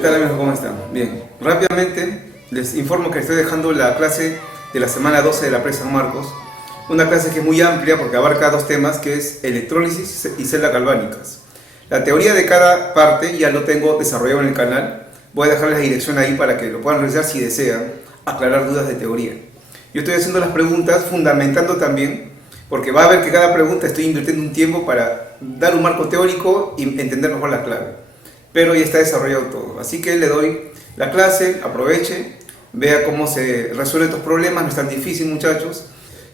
tal amigos? ¿Cómo están? Bien, rápidamente les informo que estoy dejando la clase de la semana 12 de la Pre San Marcos, una clase que es muy amplia porque abarca dos temas que es electrólisis y celdas galvánicas. La teoría de cada parte ya lo tengo desarrollado en el canal, voy a dejar la dirección ahí para que lo puedan realizar si desean aclarar dudas de teoría. Yo estoy haciendo las preguntas fundamentando también, porque va a ver que cada pregunta estoy invirtiendo un tiempo para dar un marco teórico y entender mejor la clave. Pero ya está desarrollado todo, así que le doy la clase, aproveche, vea cómo se resuelven estos problemas, no es tan difícil muchachos.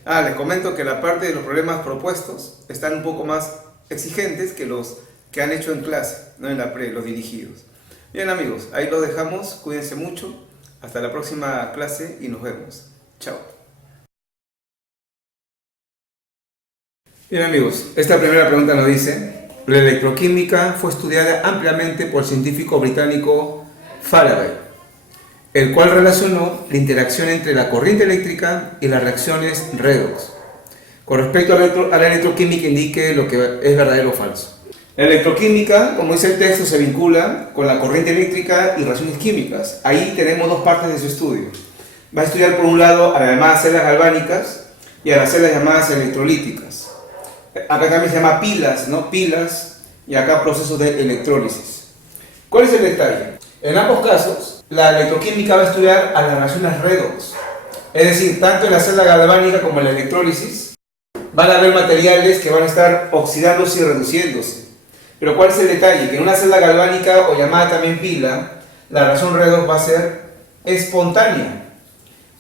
Les comento que la parte de los problemas propuestos están un poco más exigentes que los que han hecho en clase, no en la pre, los dirigidos. Bien amigos, ahí los dejamos, cuídense mucho, hasta la próxima clase y nos vemos. Chao. Bien amigos, esta primera pregunta nos dice: la electroquímica fue estudiada ampliamente por el científico británico Faraday, el cual relacionó la interacción entre la corriente eléctrica y las reacciones redox. Con respecto a la electroquímica, indique lo que es verdadero o falso. La electroquímica, como dice el texto, se vincula con la corriente eléctrica y reacciones químicas. Ahí tenemos dos partes de su estudio. Va a estudiar por un lado a las llamadas celdas galvánicas y a las celdas llamadas electrolíticas. Acá también se llama pilas, ¿no? Pilas, y acá procesos de electrólisis. ¿Cuál es el detalle? En ambos casos, la electroquímica va a estudiar a las reacciones redox. Es decir, tanto en la celda galvánica como en la electrólisis van a haber materiales que van a estar oxidándose y reduciéndose. Pero ¿cuál es el detalle? Que en una celda galvánica, o llamada también pila, la reacción redox va a ser espontánea.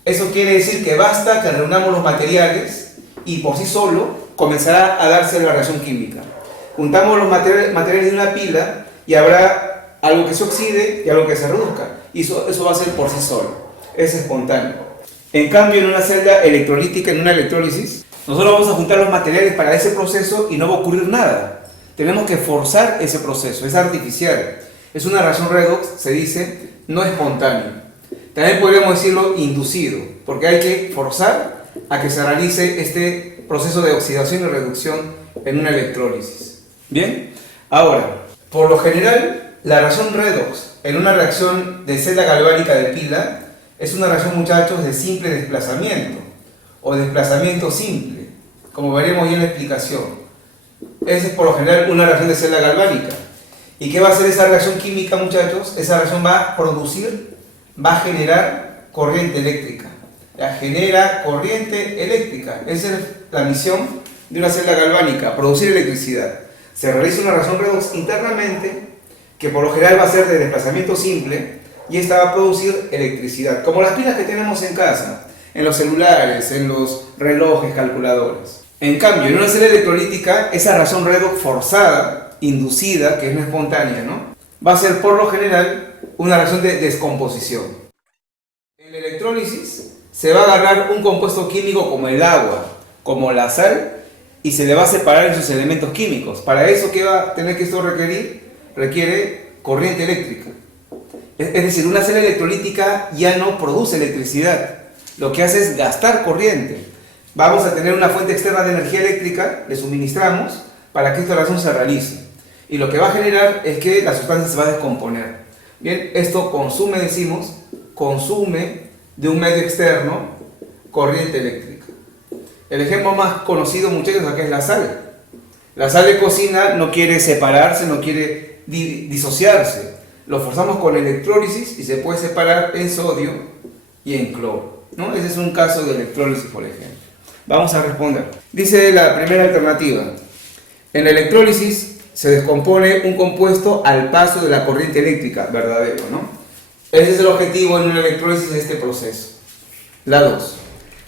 Eso quiere decir que basta que reunamos los materiales y por sí solo comenzará a darse la reacción química. Juntamos los materiales de una pila y habrá algo que se oxide y algo que se reduzca. Y eso va a ser por sí solo. Es espontáneo. En cambio, en una celda electrolítica, en una electrólisis, nosotros vamos a juntar los materiales para ese proceso y no va a ocurrir nada. Tenemos que forzar ese proceso, es artificial. Es una reacción redox, se dice, no espontánea. También podríamos decirlo inducido, porque hay que forzar a que se realice este proceso de oxidación y reducción en una electrólisis. Bien, ahora, por lo general, la reacción redox en una reacción de celda galvánica de pila es una reacción, muchachos, de simple desplazamiento o desplazamiento simple, como veremos ya en la explicación. Esa es por lo general una reacción de celda galvánica. ¿Y qué va a hacer esa reacción química, muchachos? Esa reacción va a generar corriente eléctrica. Genera corriente eléctrica. Esa es la misión de una celda galvánica, producir electricidad. Se realiza una reacción redox internamente, que por lo general va a ser de desplazamiento simple, y esta va a producir electricidad, como las pilas que tenemos en casa, en los celulares, en los relojes, calculadoras. En cambio, en una celda electrolítica, esa reacción redox forzada, inducida, que es no espontánea, ¿no?, va a ser por lo general una reacción de descomposición. En la electrólisis se va a agarrar un compuesto químico como el agua, como la sal, y se le va a separar en sus elementos químicos. Para eso, ¿qué va a tener que esto requerir? Requiere corriente eléctrica. Es decir, una celda electrolítica ya no produce electricidad, lo que hace es gastar corriente. Vamos a tener una fuente externa de energía eléctrica, le suministramos para que esta reacción se realice. Y lo que va a generar es que la sustancia se va a descomponer. Bien, esto consume, decimos, consume de un medio externo corriente eléctrica. El ejemplo más conocido, muchachos, acá es la sal. La sal de cocina no quiere separarse, no quiere disociarse. Lo forzamos con electrólisis y se puede separar en sodio y en cloro, ¿no? Ese es un caso de electrólisis, por ejemplo. Vamos a responder. Dice la primera alternativa: en la electrólisis se descompone un compuesto al paso de la corriente eléctrica, verdadero, ¿no? Ese es el objetivo en una electrólisis de este proceso. La 2.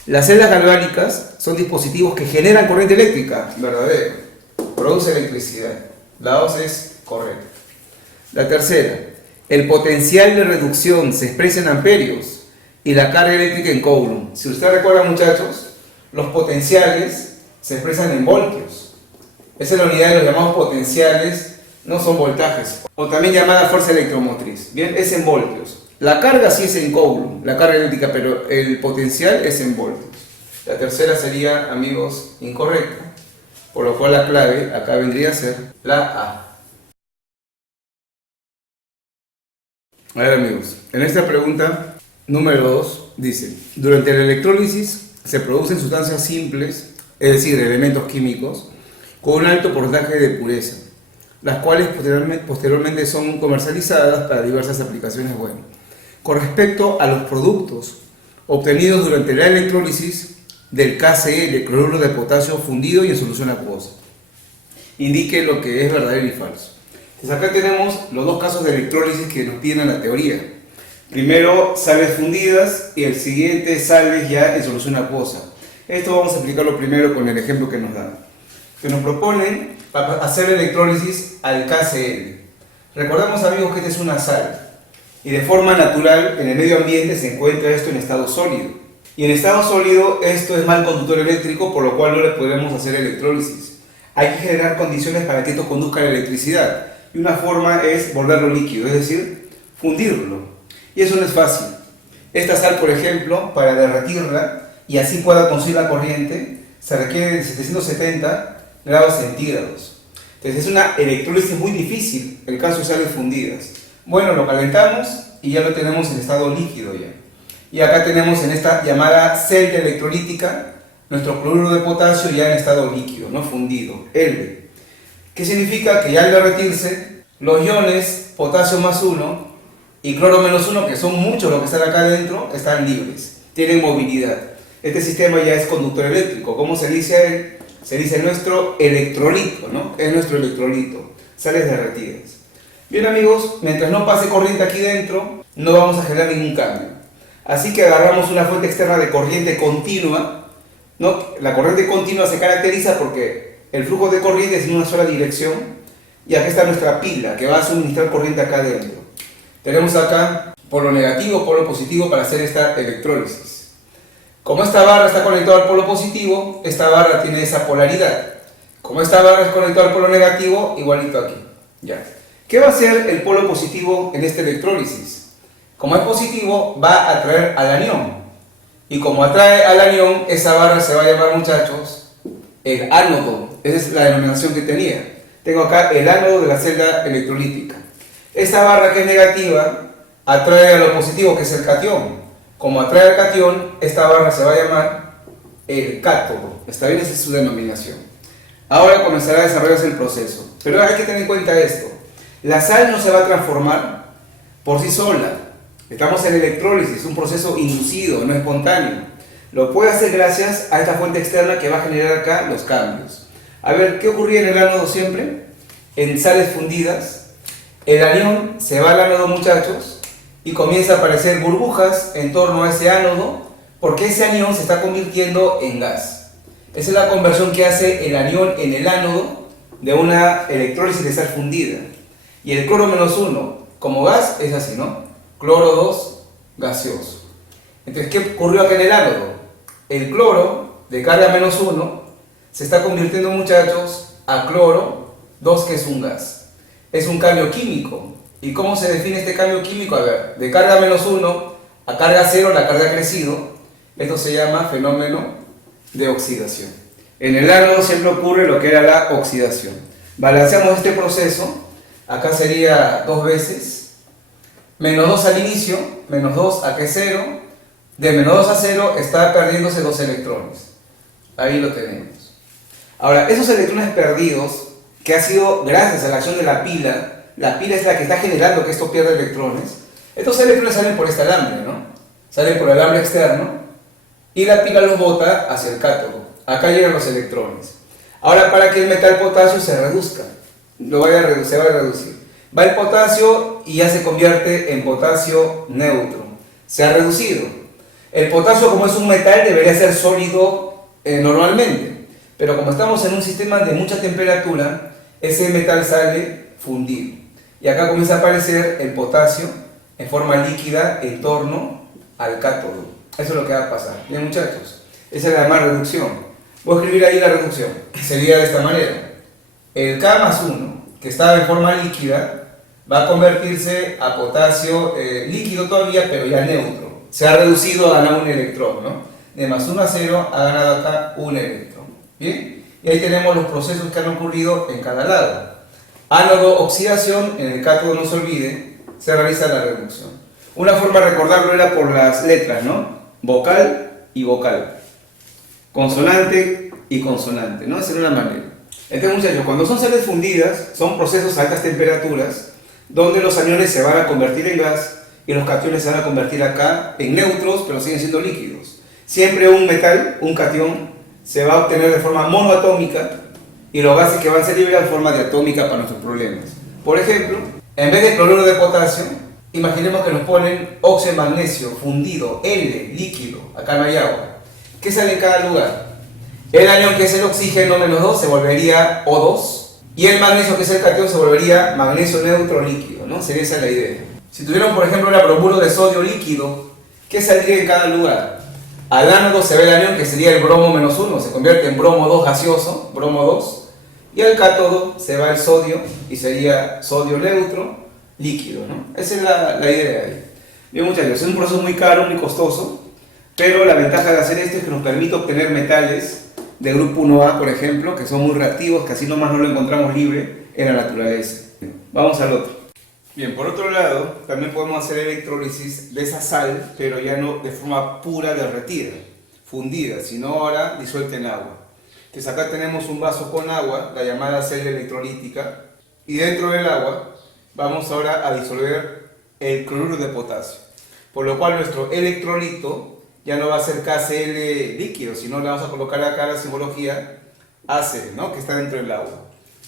Las celdas galvánicas son dispositivos que generan corriente eléctrica, verdadero. Produce electricidad. La 2 es correcta. La tercera: el potencial de reducción se expresa en amperios y la carga eléctrica en coulomb. Si ustedes recuerdan, muchachos, los potenciales se expresan en voltios. Esa es la unidad de los llamados potenciales, no son voltajes, o también llamada fuerza electromotriz. Bien, es en voltios. La carga sí es en coulomb, la carga eléctrica, pero el potencial es en voltios. La tercera sería, amigos, incorrecta, por lo cual la clave acá vendría a ser la A. A ver amigos, en esta pregunta número 2 dice, durante la electrólisis se producen sustancias simples, es decir, elementos químicos, con un alto porcentaje de pureza, las cuales posteriormente son comercializadas para diversas aplicaciones. Bueno, con respecto a los productos obtenidos durante la electrólisis del KCl, cloruro de potasio fundido y en solución acuosa, indique lo que es verdadero y falso. Entonces acá tenemos los dos casos de electrólisis que nos piden en la teoría. Primero sales fundidas y el siguiente sales ya en solución acuosa. Esto vamos a explicarlo primero con el ejemplo que nos dan. Que nos proponen hacer electrólisis al KCl. Recordemos amigos que esta es una sal y de forma natural en el medio ambiente se encuentra esto en estado sólido. Y en estado sólido esto es mal conductor eléctrico, por lo cual no le podemos hacer electrólisis. Hay que generar condiciones para que esto conduzca la electricidad. Y una forma es volverlo líquido, es decir, fundirlo. Y eso no es fácil. Esta sal, por ejemplo, para derretirla y así pueda conducir la corriente, se requiere de 770 grados centígrados. Entonces es una electrólisis muy difícil, el caso de sales fundidas. Bueno, lo calentamos y ya lo tenemos en estado líquido ya. Y acá tenemos en esta llamada celda electrolítica nuestro cloruro de potasio ya en estado líquido, no fundido, L. ¿Qué significa? Que ya al derretirse, los iones potasio más 1 y cloro menos 1, que son muchos los que están acá adentro, están libres, tienen movilidad. Este sistema ya es conductor eléctrico. ¿Cómo se dice a él? Se dice nuestro electrolito, ¿no? Es nuestro electrolito, sales derretidas. Bien amigos, mientras no pase corriente aquí dentro, no vamos a generar ningún cambio. Así que agarramos una fuente externa de corriente continua, ¿no? La corriente continua se caracteriza porque el flujo de corriente es en una sola dirección y aquí está nuestra pila que va a suministrar corriente acá adentro. Tenemos acá polo negativo, polo positivo para hacer esta electrólisis. Como esta barra está conectada al polo positivo, esta barra tiene esa polaridad. Como esta barra es conectada al polo negativo, igualito aquí. Ya. ¿Qué va a hacer el polo positivo en esta electrólisis? Como es positivo, va a atraer al anión. Y como atrae al anión, esa barra se va a llamar, muchachos, el ánodo. Esa es la denominación que tenía. Tengo acá el ánodo de la celda electrolítica. Esta barra que es negativa atrae a lo positivo, que es el catión. Como atrae al catión, esta barra se va a llamar el cátodo. ¿Está bien? Esa es su denominación. Ahora comenzará a desarrollarse el proceso. Pero hay que tener en cuenta esto. La sal no se va a transformar por sí sola. Estamos en electrólisis, un proceso inducido, no espontáneo. Lo puede hacer gracias a esta fuente externa que va a generar acá los cambios. A ver, ¿qué ocurría en el ánodo siempre? En sales fundidas, el anión se va al ánodo, muchachos, y comienza a aparecer burbujas en torno a ese ánodo, porque ese anión se está convirtiendo en gas. Esa es la conversión que hace el anión en el ánodo de una electrólisis de sal fundida. Y el cloro menos 1, como gas, es así, ¿no? Cloro 2, gaseoso. Entonces, ¿qué ocurrió acá en el ánodo? El cloro de carga menos 1 se está convirtiendo, muchachos, a cloro 2, que es un gas. Es un cambio químico. ¿Y cómo se define este cambio químico? A ver, de carga menos 1 a carga 0, la carga ha crecido. Esto se llama fenómeno de oxidación. En el ánodo siempre ocurre lo que era la oxidación. Balanceamos este proceso. Acá sería 2 veces. Menos 2 al inicio, menos 2 a que es 0. De menos 2 a 0 está perdiéndose 2 electrones. Ahí lo tenemos. Ahora, esos electrones perdidos, que ha sido gracias a la acción de la pila es la que está generando que esto pierda electrones. Estos electrones salen por este alambre, ¿no? Salen por el alambre externo y la pila los bota hacia el cátodo. Acá llegan los electrones. Ahora, para que el metal potasio se reduzca, se va a reducir. Va el potasio y ya se convierte en potasio neutro. Se ha reducido. El potasio, como es un metal, debería ser sólido normalmente. Pero como estamos en un sistema de mucha temperatura, ese metal sale fundido. Y acá comienza a aparecer el potasio en forma líquida en torno al cátodo. Eso es lo que va a pasar. Bien, muchachos, esa es la llamada reducción. Voy a escribir ahí la reducción. Sería de esta manera. El K más 1, que estaba en forma líquida, va a convertirse a potasio líquido todavía, pero ya neutro. Se ha reducido, ha ganado un electrón, ¿no? De más 1 a 0 ha ganado acá un electrón. ¿Bien? Y ahí tenemos los procesos que han ocurrido en cada lado. Ánodo, oxidación, en el cátodo no se olvide, se realiza la reducción. Una forma de recordarlo era por las letras, ¿no? Vocal y vocal. Consonante y consonante, ¿no? Esa era una manera. Entonces, muchachos, cuando son sales fundidas, son procesos a altas temperaturas, donde los aniones se van a convertir en gas y los cationes se van a convertir acá en neutros, pero siguen siendo líquidos. Siempre un metal, un catión, se va a obtener de forma monoatómica y los gases que van a ser libres en forma diatómica para nuestros problemas. Por ejemplo, en vez de cloruro de potasio, imaginemos que nos ponen óxido de magnesio fundido, L, líquido, acá no hay agua. ¿Qué sale en cada lugar? El anión, que es el oxígeno -2, se volvería O2, y el magnesio, que es el catión, se volvería magnesio neutro líquido, ¿no? Sería esa la idea. Si tuviéramos, por ejemplo, el bromuro de sodio líquido, ¿qué saldría en cada lugar? Al ánodo se ve el anión, que sería el bromo -1, se convierte en bromo 2 gaseoso, bromo 2, y al cátodo se va el sodio y sería sodio neutro líquido, ¿no? Esa es la idea ahí. Bien, muchachos, es un proceso muy caro, muy costoso, pero la ventaja de hacer esto es que nos permite obtener metales de grupo 1A, por ejemplo, que son muy reactivos, que así nomás no lo encontramos libre en la naturaleza. Vamos al otro. Bien, por otro lado, también podemos hacer electrólisis de esa sal, pero ya no de forma pura derretida, fundida, sino ahora disuelta en agua. Entonces acá tenemos un vaso con agua, la llamada sal electrolítica, y dentro del agua vamos ahora a disolver el cloruro de potasio, por lo cual nuestro electrolito ya no va a ser KCl líquido, sino le vamos a colocar acá la simbología AC, ¿no? Que está dentro del agua.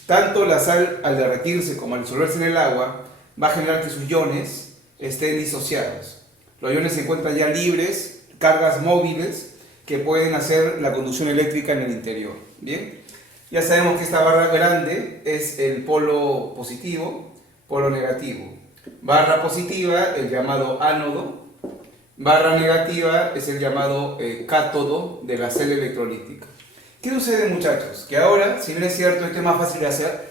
Tanto la sal al derretirse como al disolverse en el agua va a generar que sus iones estén disociados. Los iones se encuentran ya libres, cargas móviles que pueden hacer la conducción eléctrica en el interior. Bien, ya sabemos que esta barra grande es el polo positivo, polo negativo. Barra positiva, el llamado ánodo. Barra negativa es el llamado cátodo de la sal electrolítica. ¿Qué sucede, muchachos? Que ahora, si bien es cierto, esto es más fácil de hacer,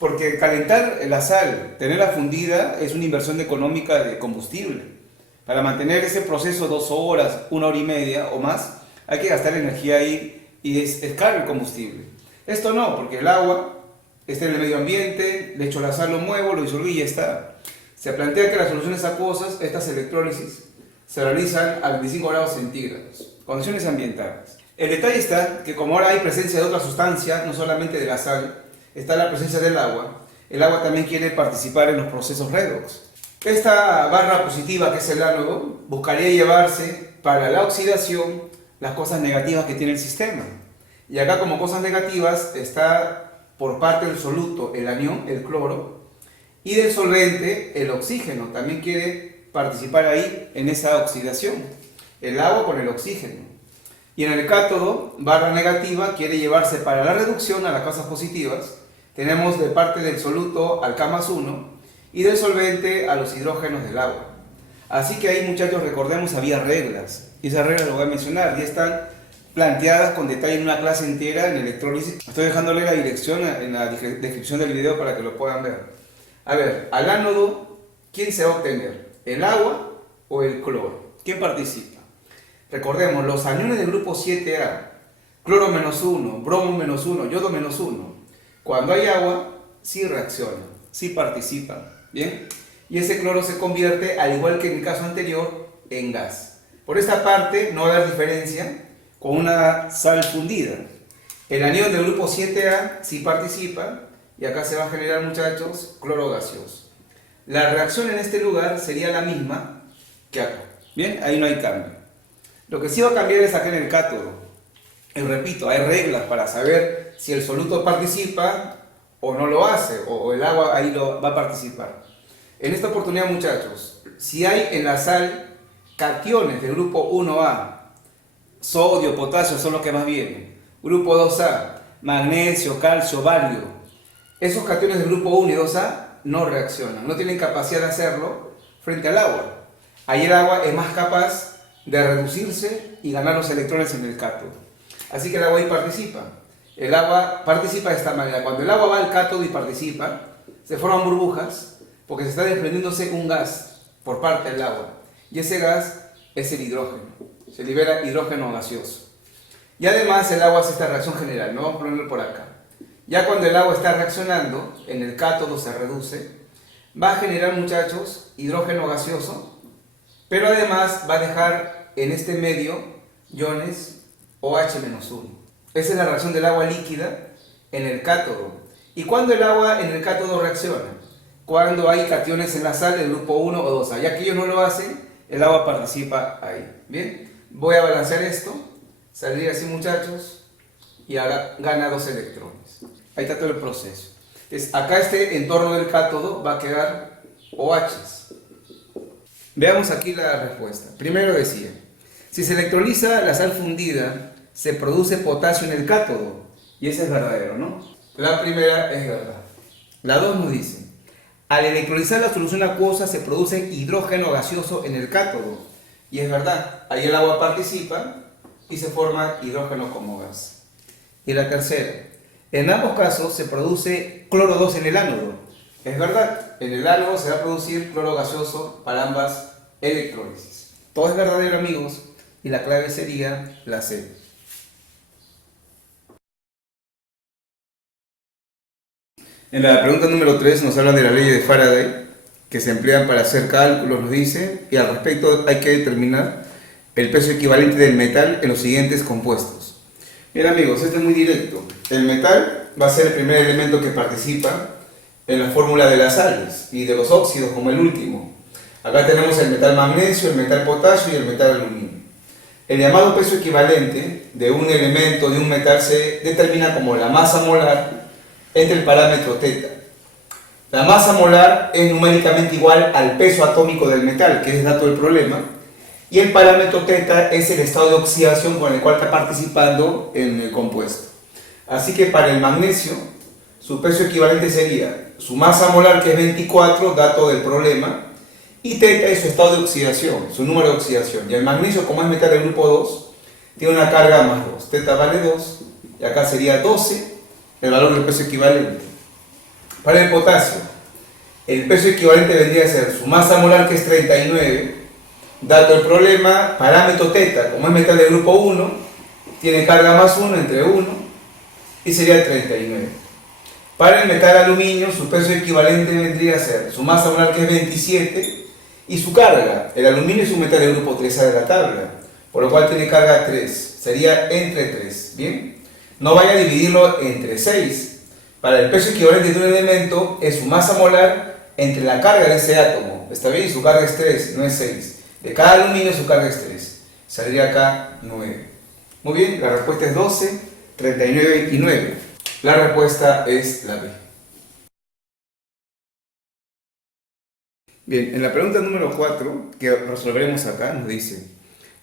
porque calentar la sal, tenerla fundida, es una inversión económica de combustible. Para mantener ese proceso 2 horas, 1 hora y media o más, hay que gastar energía ahí y es caro el combustible. Esto no, porque el agua está en el medio ambiente, le echo la sal, lo muevo, lo disolví y ya está. Se plantea que las soluciones acuosas, estas electrólisis, se realizan a 25 grados centígrados, condiciones ambientales. El detalle está que como ahora hay presencia de otra sustancia, no solamente de la sal, está la presencia del agua, el agua también quiere participar en los procesos redox. Esta barra positiva, que es el ánodo, buscaría llevarse para la oxidación las cosas negativas que tiene el sistema. Y acá, como cosas negativas, está por parte del soluto el anión, el cloro, y del solvente el oxígeno, también quiere participar ahí en esa oxidación, el agua con el oxígeno. Y en el cátodo, barra negativa quiere llevarse para la reducción a las cosas positivas. Tenemos de parte del soluto al K+1 y del solvente a los hidrógenos del agua. Así que ahí, muchachos, recordemos, había reglas, y esas reglas las voy a mencionar, ya están planteadas con detalle en una clase entera en electrólisis. Estoy dejándole la dirección en la descripción del video para que lo puedan ver. A ver, al ánodo, ¿quién se va a obtener? ¿El agua o el cloro? ¿Quién participa? Recordemos, los aniones del grupo 7A, cloro -1, bromo -1, yodo -1, cuando hay agua, sí reaccionan, sí participan, ¿bien? Y ese cloro se convierte, al igual que en el caso anterior, en gas. Por esta parte no va a haber diferencia con una sal fundida. El anión del grupo 7A sí participa, y acá se va a generar, muchachos, cloro gaseoso. La reacción en este lugar sería la misma que acá. Bien, ahí no hay cambio. Lo que sí va a cambiar es acá en el cátodo. Y repito, hay reglas para saber si el soluto participa o no lo hace, o el agua ahí va a participar. En esta oportunidad, muchachos, si hay en la sal cationes del grupo 1A, sodio, potasio son los que más vienen. Grupo 2A, magnesio, calcio, bario. Esos cationes del grupo 1 y 2A no reaccionan, no tienen capacidad de hacerlo frente al agua. Ahí el agua es más capaz de reducirse y ganar los electrones en el cátodo. Así que el agua ahí participa. El agua participa de esta manera. Cuando el agua va al cátodo y participa, se forman burbujas porque se está desprendiéndose un gas por parte del agua. Y ese gas es el hidrógeno. Se libera hidrógeno gaseoso. Y además el agua hace esta reacción general. No vamos a ponerlo por acá. Ya cuando el agua está reaccionando, en el cátodo se reduce, va a generar, muchachos, hidrógeno gaseoso, pero además va a dejar en este medio iones OH-1. Esa es la reacción del agua líquida en el cátodo. ¿Y cuándo el agua en el cátodo reacciona? Cuando hay cationes en la sal del grupo 1 o 2A. Ya que ellos no lo hacen, el agua participa ahí. Bien, voy a balancear esto, salir así, muchachos, y gana 2 electrones. Ahí está todo el proceso. Entonces, acá este entorno del cátodo va a quedar OHs. Veamos aquí la respuesta. Primero decía, si se electroliza la sal fundida, se produce potasio en el cátodo. Y ese es verdadero, ¿no? La primera es verdad. La 2 nos dice, al electrolizar la solución acuosa se produce hidrógeno gaseoso en el cátodo. Y es verdad, ahí el agua participa y se forma hidrógeno como gas. Y la tercera, en ambos casos se produce cloro 2 en el ánodo. Es verdad, en el ánodo se va a producir cloro gaseoso para ambas electrólisis. Todo es verdadero, amigos, y la clave sería la C. En la pregunta número 3 nos habla de la ley de Faraday, que se emplean para hacer cálculos, nos dice, y al respecto hay que determinar el peso equivalente del metal en los siguientes compuestos. Bien, amigos, esto es muy directo. El metal va a ser el primer elemento que participa en la fórmula de las sales y de los óxidos como el último. Acá tenemos el metal magnesio, el metal potasio y el metal aluminio. El llamado peso equivalente de un elemento, de un metal, se determina como la masa molar entre el parámetro θ. La masa molar es numéricamente igual al peso atómico del metal, que es el dato del problema, y el parámetro θ es el estado de oxidación con el cual está participando en el compuesto. Así que para el magnesio, su peso equivalente sería su masa molar, que es 24, dato del problema, y θ es su estado de oxidación, su número de oxidación. Y el magnesio, como es metal del grupo 2, tiene una carga más 2. θ vale 2, y acá sería 12, el valor del peso equivalente. Para el potasio, el peso equivalente vendría a ser su masa molar, que es 39, dato del problema, parámetro θ, como es metal del grupo 1, tiene carga más 1 entre 1, y sería 39. Para el metal aluminio, su peso equivalente vendría a ser su masa molar, que es 27, y su carga. El aluminio es un metal del grupo 3A de la tabla, por lo cual tiene carga 3, sería entre 3, ¿bien? No vaya a dividirlo entre 6. Para el peso equivalente de un elemento es su masa molar entre la carga de ese átomo. ¿Está bien? Su carga es 3, no es 6. De cada aluminio su carga es 3. Saldría acá 9. Muy bien, la respuesta es 12, 39, 29. La respuesta es la B. Bien, en la pregunta número 4, que resolveremos acá, nos dice: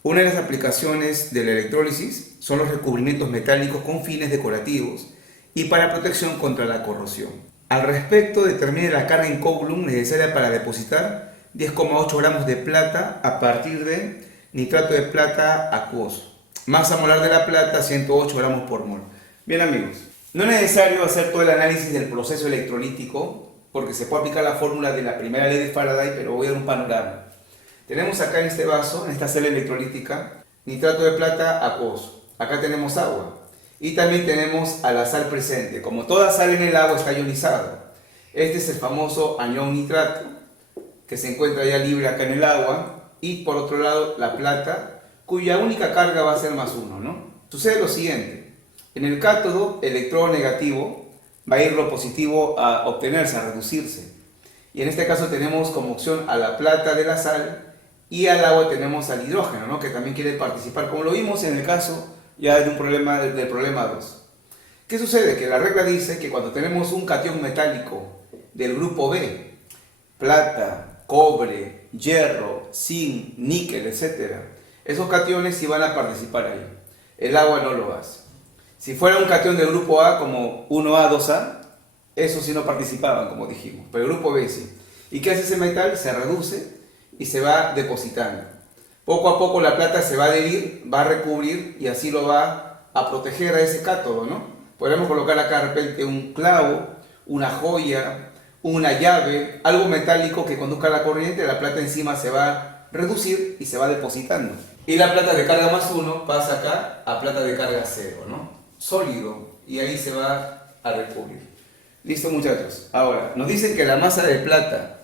una de las aplicaciones de la electrólisis son los recubrimientos metálicos con fines decorativos y para protección contra la corrosión. Al respecto, determine la carga en Coulomb necesaria para depositar 10,8 gramos de plata a partir de nitrato de plata acuoso. Masa molar de la plata, 108 gramos por mol. Bien, amigos, no es necesario hacer todo el análisis del proceso electrolítico porque se puede aplicar la fórmula de la primera ley de Faraday, pero voy a dar un panorama. Tenemos acá en este vaso, en esta cera electrolítica, nitrato de plata acuoso. Acá tenemos agua. Y también tenemos a la sal presente. Como toda sal en el agua está ionizada. Este es el famoso anión nitrato, que se encuentra ya libre acá en el agua. Y por otro lado, la plata, cuya única carga va a ser más 1, ¿no? Sucede lo siguiente. En el cátodo, electrodo negativo va a ir lo positivo a obtenerse, a reducirse. Y en este caso tenemos como opción a la plata de la sal, y al agua tenemos al hidrógeno, ¿no? Que también quiere participar, como lo vimos en el caso ya de un problema, del problema 2. ¿Qué sucede? Que la regla dice que cuando tenemos un catión metálico del grupo B, plata, cobre, hierro, zinc, níquel, etc., esos cationes sí van a participar ahí. El agua no lo hace. Si fuera un catión del grupo A, como 1A, 2A, esos sí no participaban, como dijimos, pero el grupo B sí. ¿Y qué hace ese metal? Se reduce y se va depositando. Poco a poco la plata se va a adherir, va a recubrir y así lo va a proteger a ese cátodo, ¿no? Podemos colocar acá de repente un clavo, una joya, una llave, algo metálico que conduzca la corriente, la plata encima se va a reducir y se va depositando. Y la plata de carga más 1 pasa acá a plata de carga 0, ¿no? Sólido, y ahí se va a recubrir. Listo, muchachos. Ahora, nos dicen que la masa de plata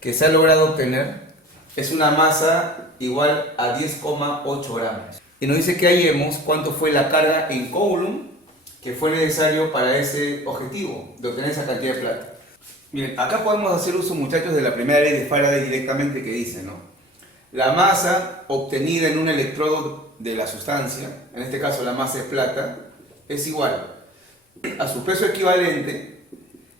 que se ha logrado obtener es una masa igual a 10,8 gramos. Y nos dice que hallemos cuánto fue la carga en Coulomb que fue necesario para ese objetivo, de obtener esa cantidad de plata. Bien, acá podemos hacer uso, muchachos, de la primera ley de Faraday directamente, que dice, ¿no? La masa obtenida en un electrodo de la sustancia, en este caso la masa es plata, es igual a su peso equivalente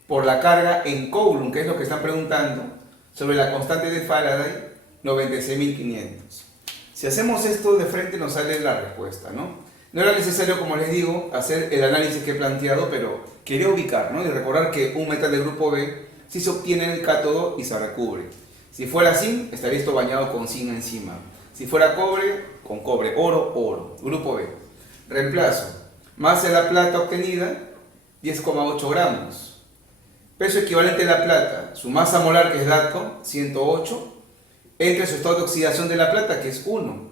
por la carga en Coulomb, que es lo que están preguntando, sobre la constante de Faraday, 96.500. Si hacemos esto de frente nos sale la respuesta, ¿no? No era necesario, como les digo, hacer el análisis que he planteado, pero quería ubicar, ¿no? Y recordar que un metal del grupo B sí se obtiene en el cátodo y se recubre. Si fuera zinc, estaría esto bañado con zinc encima. Si fuera cobre, con cobre. Oro, oro. Grupo B. Reemplazo. Masa de la plata obtenida, 10,8 gramos. Peso equivalente de la plata, su masa molar, que es dato, 108, entre su estado de oxidación de la plata, que es 1,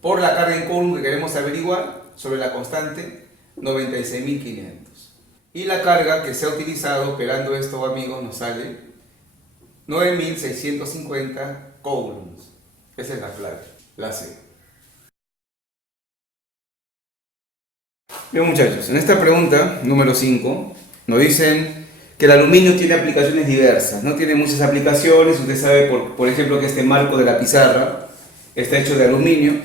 por la carga en Coulomb que queremos averiguar sobre la constante 96.500. Y la carga que se ha utilizado operando esto, amigos, nos sale 9.650 coulombs. Esa es la clave, la C. Bien, muchachos, en esta pregunta, número 5, nos dicen que el aluminio tiene aplicaciones diversas, ¿no? Tiene muchas aplicaciones. Usted sabe, por ejemplo, que este marco de la pizarra está hecho de aluminio,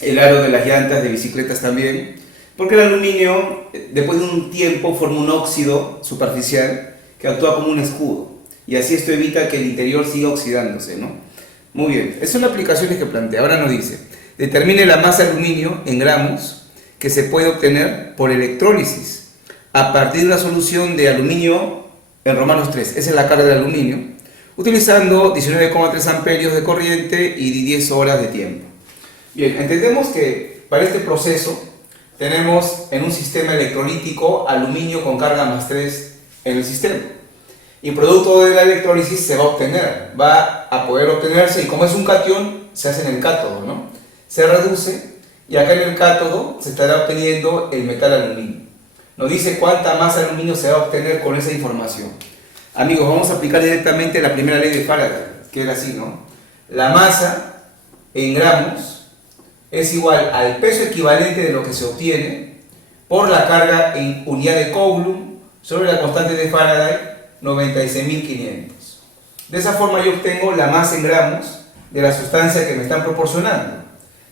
el aro de las llantas de bicicletas también, porque el aluminio, después de un tiempo, forma un óxido superficial que actúa como un escudo, y así esto evita que el interior siga oxidándose, ¿no? Muy bien, esas son las aplicaciones que plantea. Ahora nos dice, determine la masa de aluminio en gramos que se puede obtener por electrólisis a partir de una solución de aluminio en Romanos 3, esa es la carga del aluminio, utilizando 19,3 amperios de corriente y 10 horas de tiempo. Bien, entendemos que para este proceso tenemos en un sistema electrolítico aluminio con carga más 3 en el sistema. Y producto de la electrólisis se va a obtener, va a poder obtenerse, y como es un catión, se hace en el cátodo, ¿no? Se reduce, y acá en el cátodo se estará obteniendo el metal aluminio. Nos dice cuánta masa de aluminio se va a obtener con esa información. Amigos, vamos a aplicar directamente la primera ley de Faraday, que era así, ¿no? La masa en gramos es igual al peso equivalente de lo que se obtiene por la carga en unidad de Coulomb sobre la constante de Faraday, 96.500. De esa forma yo obtengo la masa en gramos de la sustancia que me están proporcionando.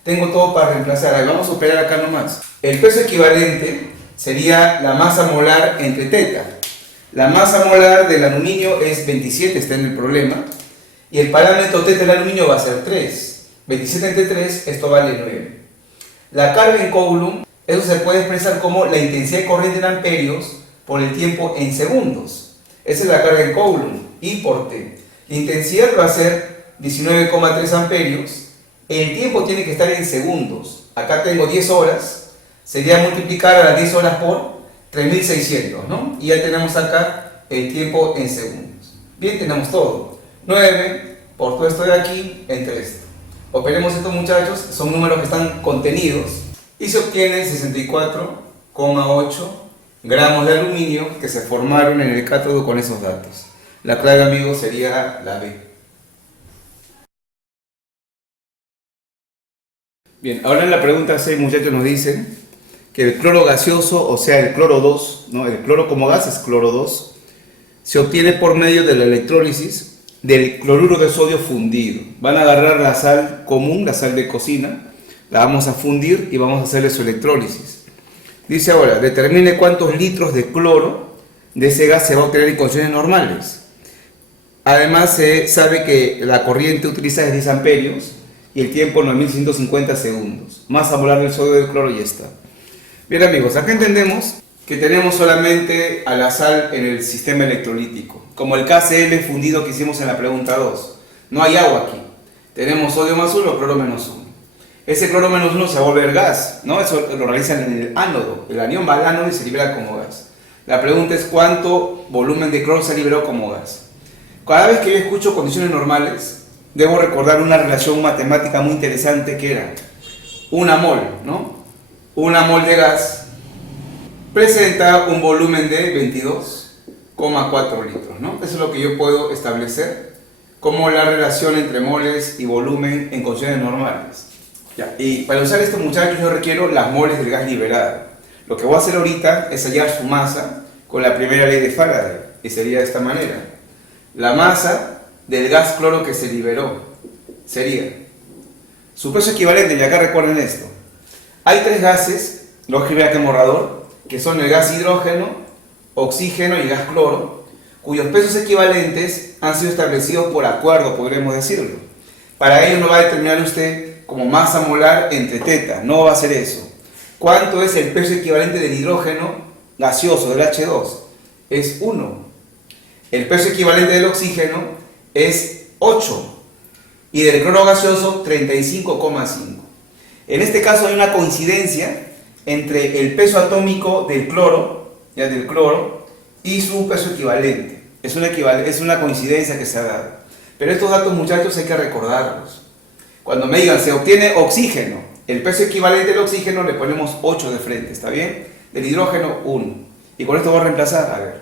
Tengo todo para reemplazar. Ahí vamos a operar acá nomás. El peso equivalente sería la masa molar entre teta. La masa molar del aluminio es 27, está en el problema, y el parámetro teta del aluminio va a ser 3. 27 entre 3, esto vale 9. La carga en Coulomb, eso se puede expresar como la intensidad de corriente en amperios por el tiempo en segundos. Esa es la carga en Coulomb, I por T. La intensidad va a ser 19,3 amperios. El tiempo tiene que estar en segundos. Acá tengo 10 horas. Sería multiplicar a las 10 horas por 3.600, ¿no? Y ya tenemos acá el tiempo en segundos. Bien, tenemos todo. 9 por todo esto de aquí entre esto. Operemos esto, muchachos. Son números que están contenidos. Y se obtiene 64,8 gramos de aluminio que se formaron en el cátodo con esos datos. La clave, amigos, sería la B. Bien, ahora en la pregunta 6, muchachos, nos dicen que el cloro gaseoso, o sea, el cloro 2, ¿no? El cloro como gas es cloro 2, se obtiene por medio de la electrólisis del cloruro de sodio fundido. Van a agarrar la sal común, la sal de cocina, la vamos a fundir y vamos a hacerle su electrólisis. Dice ahora, determine cuántos litros de cloro de ese gas se va a obtener en condiciones normales. Además, se sabe que la corriente utilizada es 10 amperios y el tiempo 9.150 segundos. Masa molar del sodio del cloro y ya está. Bien, amigos, acá entendemos que tenemos solamente a la sal en el sistema electrolítico, como el KCl fundido que hicimos en la pregunta 2. No hay agua aquí. Tenemos sodio más 1, cloro menos 1. Ese cloro menos 1 se va a volver gas, ¿no? Eso lo realizan en el ánodo. El anión va al ánodo y se libera como gas. La pregunta es cuánto volumen de cloro se liberó como gas. Cada vez que yo escucho condiciones normales, debo recordar una relación matemática muy interesante que era una mol, ¿no? Una mol de gas presenta un volumen de 22,4 litros, ¿no? Eso es lo que yo puedo establecer como la relación entre moles y volumen en condiciones normales. Ya. Y para usar esto, muchachos, yo requiero las moles del gas liberado. Lo que voy a hacer ahorita es hallar su masa con la primera ley de Faraday, y sería de esta manera. La masa del gas cloro que se liberó sería su peso equivalente, y acá recuerden esto. Hay tres gases, lo escribí aquí en borrador, que son el gas hidrógeno, oxígeno y gas cloro, cuyos pesos equivalentes han sido establecidos por acuerdo, podríamos decirlo. Para ello no va a determinar usted como masa molar entre teta, no va a ser eso. ¿Cuánto es el peso equivalente del hidrógeno gaseoso, del H2? Es 1. El peso equivalente del oxígeno es 8. Y del cloro gaseoso 35,5. En este caso hay una coincidencia entre el peso atómico del cloro, y su peso equivalente. Es una coincidencia que se ha dado. Pero estos datos, muchachos, hay que recordarlos. Cuando me digan se obtiene oxígeno, el peso equivalente del oxígeno le ponemos 8 de frente, ¿está bien? Del hidrógeno 1. Y con esto voy a reemplazar, a ver.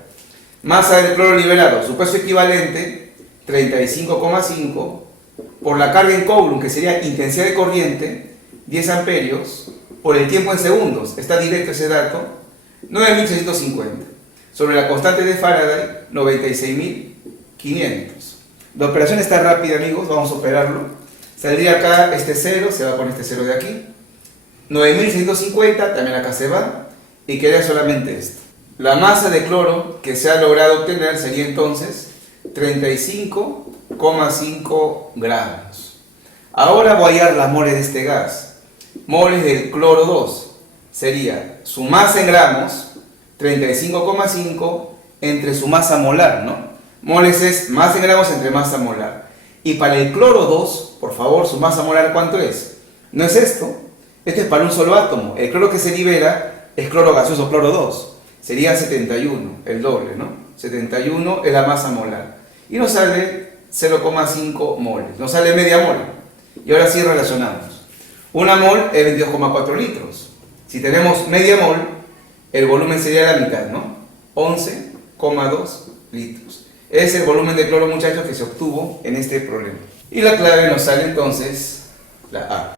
Masa del cloro liberado, su peso equivalente 35,5 por la carga en Coulomb, que sería intensidad de corriente, 10 amperios, por el tiempo en segundos, está directo ese dato, 9.650. Sobre la constante de Faraday, 96.500. La operación está rápida, amigos, vamos a operarlo. Saldría acá este 0, se va con este 0 de aquí. 9.650, también acá se va, y queda solamente esto. La masa de cloro que se ha logrado obtener sería entonces 35,5 gramos. Ahora voy a hallar las moles de este gas. Moles del cloro 2 sería su masa en gramos, 35,5 entre su masa molar, ¿no? Moles es masa en gramos entre masa molar. Y para el cloro 2, por favor, su masa molar, ¿cuánto es? No es esto. Esto es para un solo átomo. El cloro que se libera es cloro gaseoso, cloro 2. Sería 71, el doble, ¿no? 71 es la masa molar. Y nos sale 0,5 moles. Nos sale media mol. Y ahora sí relacionamos. Una mol es 22,4 litros. Si tenemos media mol, el volumen sería la mitad, ¿no? 11,2 litros. Es el volumen de cloro, muchachos, que se obtuvo en este problema. Y la clave nos sale entonces la A.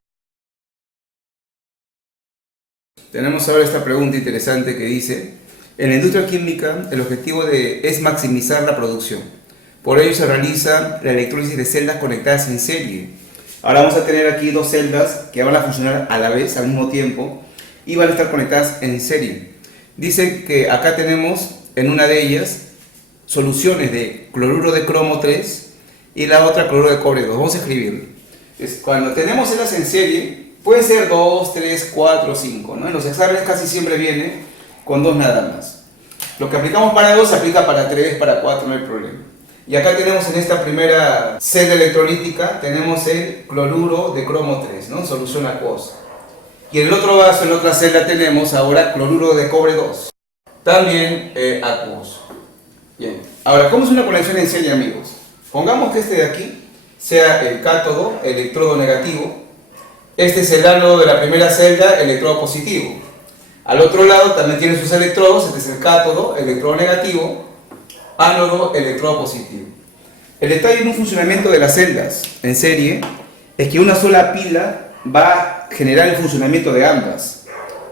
Tenemos ahora esta pregunta interesante que dice: en la industria química el objetivo es maximizar la producción. Por ello se realiza la electrólisis de celdas conectadas en serie. Ahora vamos a tener aquí dos celdas que van a funcionar a la vez, al mismo tiempo, y van a estar conectadas en serie. Dice que acá tenemos en una de ellas soluciones de cloruro de cromo 3 y la otra cloruro de cobre 2. Vamos a escribirlo. Cuando tenemos celdas en serie, pueden ser 2, 3, 4, 5, ¿no? En los exámenes casi siempre viene con 2 nada más. Lo que aplicamos para 2 se aplica para 3, para 4, no hay problema. Y acá tenemos en esta primera celda electrolítica, tenemos el cloruro de cromo 3, ¿no? Solución acuosa. Y en el otro vaso, en la otra celda, tenemos ahora cloruro de cobre 2, también acuoso. Bien, ahora, ¿cómo es una conexión en serie, amigos? Pongamos que este de aquí sea el cátodo, electrodo negativo. Este es el ánodo de la primera celda, electrodo positivo. Al otro lado también tiene sus electrodos, este es el cátodo, electrodo negativo, ánodo, electrodo positivo. El detalle en un funcionamiento de las celdas en serie es que una sola pila va a generar el funcionamiento de ambas.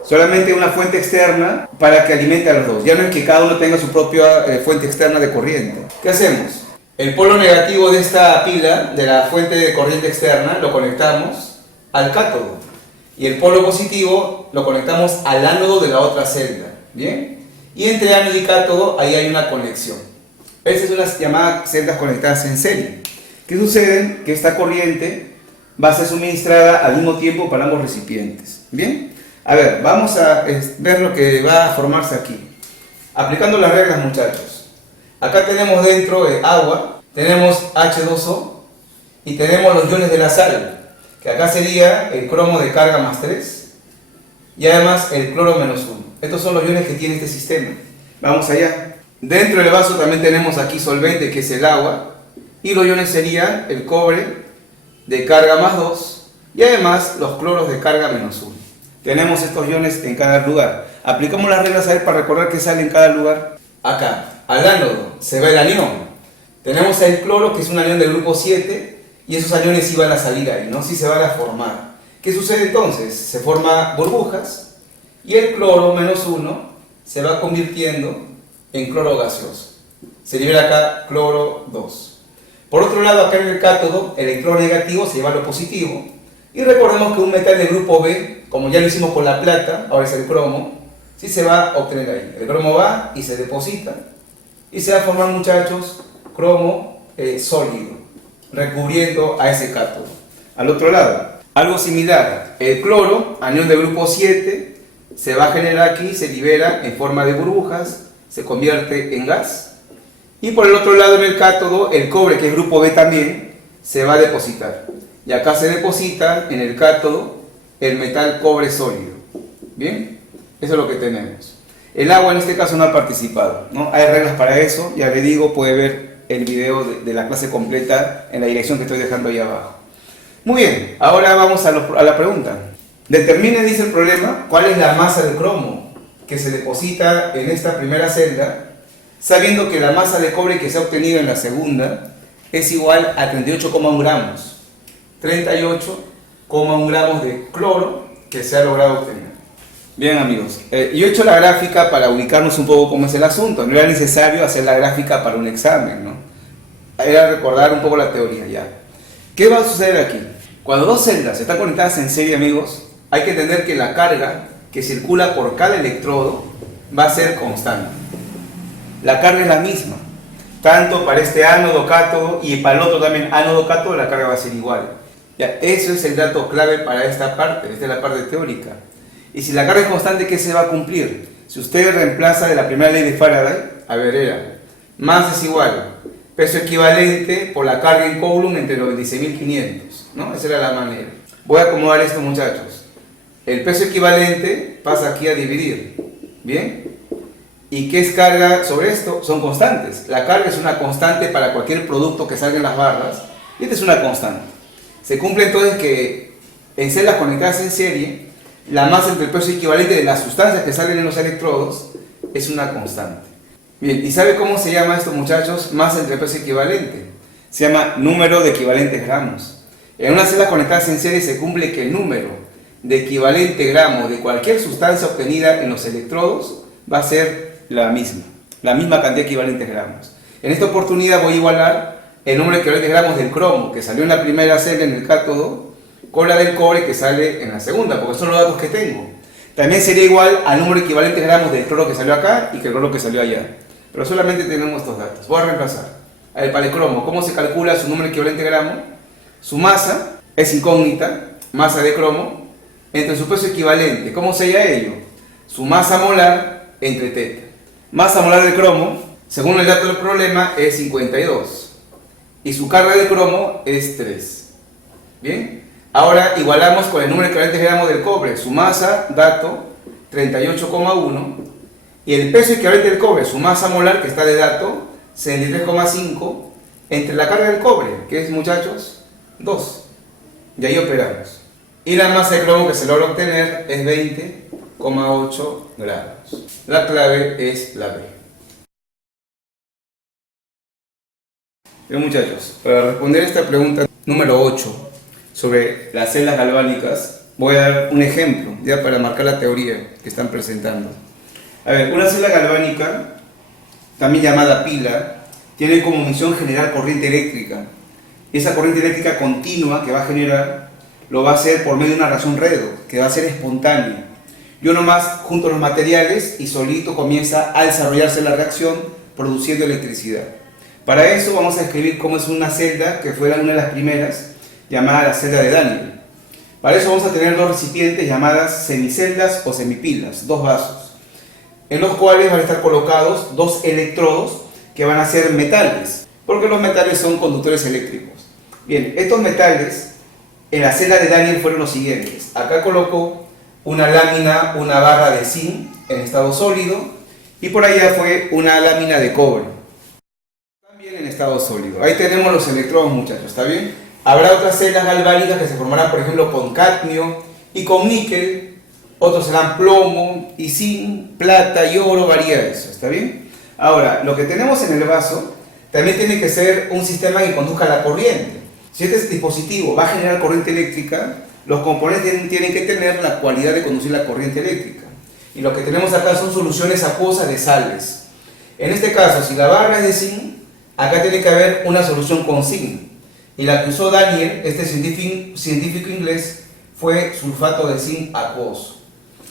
Solamente una fuente externa para que alimente a los dos. Ya no es que cada uno tenga su propia fuente externa de corriente. ¿Qué hacemos? El polo negativo de esta pila, de la fuente de corriente externa, lo conectamos al cátodo. Y el polo positivo lo conectamos al ánodo de la otra celda. ¿Bien? Y entre ánodo y cátodo ahí hay una conexión. Estas son las llamadas celdas conectadas en serie. ¿Qué sucede? Que esta corriente va a ser suministrada al mismo tiempo para ambos recipientes. ¿Bien? A ver, vamos a ver lo que va a formarse aquí. Aplicando las reglas, muchachos. Acá tenemos dentro agua, tenemos H2O y tenemos los iones de la sal, que acá sería el cromo de carga más 3 y además el cloro menos 1. Estos son los iones que tiene este sistema. Vamos allá. Dentro del vaso también tenemos aquí solvente, que es el agua, y los iones serían el cobre de carga más 2 y además los cloros de carga menos 1. Tenemos estos iones en cada lugar. Aplicamos las reglas a ver para recordar qué sale en cada lugar. Acá, al ánodo se va el anión. Tenemos el cloro, que es un anión del grupo 7, y esos aniones sí van a salir ahí, ¿no? Sí se van a formar. ¿Qué sucede entonces? Se forman burbujas, y el cloro menos 1 se va convirtiendo en cloro gaseoso. Se libera acá cloro 2. Por otro lado, acá en el cátodo, el electrón negativo se lleva a lo positivo. Y recordemos que un metal del grupo B, como ya lo hicimos con la plata, ahora es el cromo, sí se va a obtener ahí. El cromo va y se deposita. Y se va a formar, muchachos, cromo sólido, recubriendo a ese cátodo. Al otro lado, algo similar. El cloro, anión del grupo 7, se va a generar aquí, se libera en forma de burbujas, se convierte en gas. Y por el otro lado, en el cátodo, el cobre, que es grupo B también, se va a depositar. Y acá se deposita en el cátodo el metal cobre sólido. ¿Bien? Eso es lo que tenemos. El agua en este caso no ha participado, ¿no? Hay reglas para eso, ya le digo, puede ver el video de la clase completa en la dirección que estoy dejando ahí abajo. Muy bien, ahora vamos a la pregunta. Determine, dice el problema, cuál es la masa del cromo que se deposita en esta primera celda, sabiendo que la masa de cobre que se ha obtenido en la segunda es igual a 38,1 gramos. 38,1 gramos de cloro que se ha logrado obtener. Bien, amigos, yo he hecho la gráfica para ubicarnos un poco cómo es el asunto. No era necesario hacer la gráfica para un examen, ¿no? Era recordar un poco la teoría ya. ¿Qué va a suceder aquí? Cuando dos celdas están conectadas en serie, amigos, hay que entender que la carga que circula por cada electrodo va a ser constante. La carga es la misma, tanto para este ánodo, cátodo, y para el otro también ánodo, cátodo, la carga va a ser igual. Ya, eso es el dato clave para esta parte, esta es la parte teórica. Y si la carga es constante, ¿qué se va a cumplir? Si usted reemplaza de la primera ley de Faraday, a ver, era masa es igual, peso equivalente por la carga en Coulomb entre 96.500, ¿no? Esa era la manera. Voy a acomodar esto, muchachos. El peso equivalente pasa aquí a dividir, ¿bien? ¿Y qué es carga sobre esto? Son constantes. La carga es una constante para cualquier producto que salga en las barras, y esta es una constante. Se cumple entonces que en celdas conectadas en serie, la masa entre el peso equivalente de las sustancias que salen en los electrodos es una constante. Bien, ¿y sabe cómo se llama esto, muchachos? Masa entre peso equivalente. Se llama número de equivalentes gramos. En una celda conectadas en serie se cumple que el número de equivalente gramos de cualquier sustancia obtenida en los electrodos va a ser la misma cantidad de equivalentes gramos. En esta oportunidad voy a igualar el número de equivalentes gramos del cromo que salió en la primera celda en el cátodo con la del cobre que sale en la segunda, porque son los datos que tengo. También sería igual al número de equivalentes gramos del cloro que salió acá y que el cloro que salió allá. Pero solamente tenemos estos datos. Voy a reemplazar. A ver, para el cromo, ¿cómo se calcula su número de equivalente gramo? Su masa es incógnita, masa de cromo, entre su peso equivalente. ¿Cómo se halla ello? Su masa molar entre teta. Masa molar de cromo, según el dato del problema, es 52. Y su carga de cromo es 3. ¿Bien? Ahora igualamos con el número de equivalentes gramos del cobre. Su masa, dato, 38,1. Y el peso equivalente del cobre, su masa molar, que está de dato, 73,5. Entre la carga del cobre, que es, muchachos, 2. Y ahí operamos. Y la masa de cromo que se logra obtener es 20,8 gramos. La clave es la B. Bien, muchachos, para responder esta pregunta número 8 sobre las celdas galvánicas, voy a dar un ejemplo, ya para marcar la teoría que están presentando. A ver, una celda galvánica, también llamada pila, tiene como misión generar corriente eléctrica. Esa corriente eléctrica continua que va a generar, lo va a hacer por medio de una reacción redox, que va a ser espontánea. Yo nomás junto los materiales y solito comienza a desarrollarse la reacción produciendo electricidad. Para eso vamos a escribir cómo es una celda que fue una de las primeras, llamada la celda de Daniel. Para eso vamos a tener dos recipientes llamadas semiceldas o semipilas, dos vasos, en los cuales van a estar colocados dos electrodos que van a ser metales, porque los metales son conductores eléctricos. Bien, estos metales en la celda de Daniel fueron los siguientes. Acá coloco una lámina, una barra de zinc en estado sólido, y por allá fue una lámina de cobre, también en estado sólido. Ahí tenemos los electrodos, muchachos, ¿está bien? Habrá otras celdas galvánicas que se formarán, por ejemplo, con cadmio y con níquel. Otros serán plomo y zinc, plata y oro, varía eso, ¿está bien? Ahora, lo que tenemos en el vaso también tiene que ser un sistema que conduzca la corriente. Si este dispositivo va a generar corriente eléctrica, los componentes tienen que tener la cualidad de conducir la corriente eléctrica. Y lo que tenemos acá son soluciones acuosas de sales. En este caso, si la barra es de zinc, acá tiene que haber una solución con zinc. Y la que usó Daniel, este científico inglés, fue sulfato de zinc acuoso.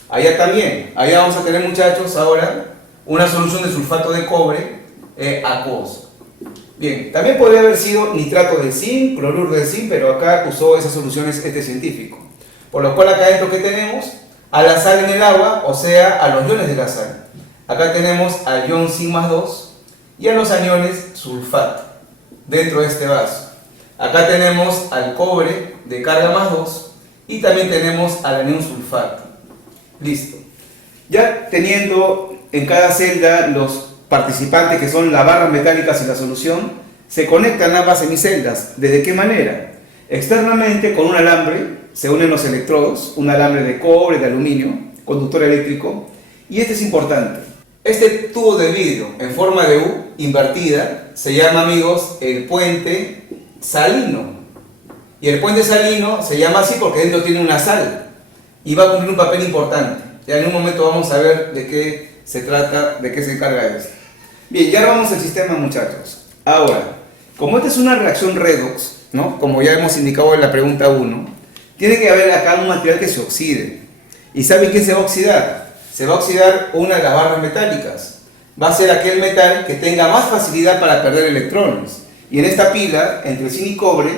Allá también, allá vamos a tener, muchachos, ahora una solución de sulfato de cobre acuoso. Bien, también podría haber sido nitrato de zinc, cloruro de zinc, pero acá usó esas soluciones este científico. Por lo cual acá adentro, ¿qué tenemos? A la sal en el agua, o sea, a los iones de la sal. Acá tenemos al ion zinc más 2 y a los aniones sulfato dentro de este vaso. Acá tenemos al cobre de carga más 2 y también tenemos al anión sulfato. Listo. Ya teniendo en cada celda los participantes que son las barras metálicas y la solución, se conectan ambas semiceldas. ¿Desde qué manera? Externamente con un alambre se unen los electrodos, un alambre de cobre, de aluminio, conductor eléctrico, y este es importante. Este tubo de vidrio en forma de U invertida se llama, amigos, el puente salino. Y el puente salino se llama así porque dentro tiene una sal y va a cumplir un papel importante. Ya en un momento vamos a ver de qué se trata, de qué se encarga esto. Bien, ya vamos al sistema, muchachos. Ahora, como esta es una reacción redox, ¿no? Como ya hemos indicado en la pregunta 1, tiene que haber acá un material que se oxide. ¿Y saben qué se va a oxidar? Se va a oxidar una de las barras metálicas. Va a ser aquel metal que tenga más facilidad para perder electrones. Y en esta pila, entre zinc y cobre,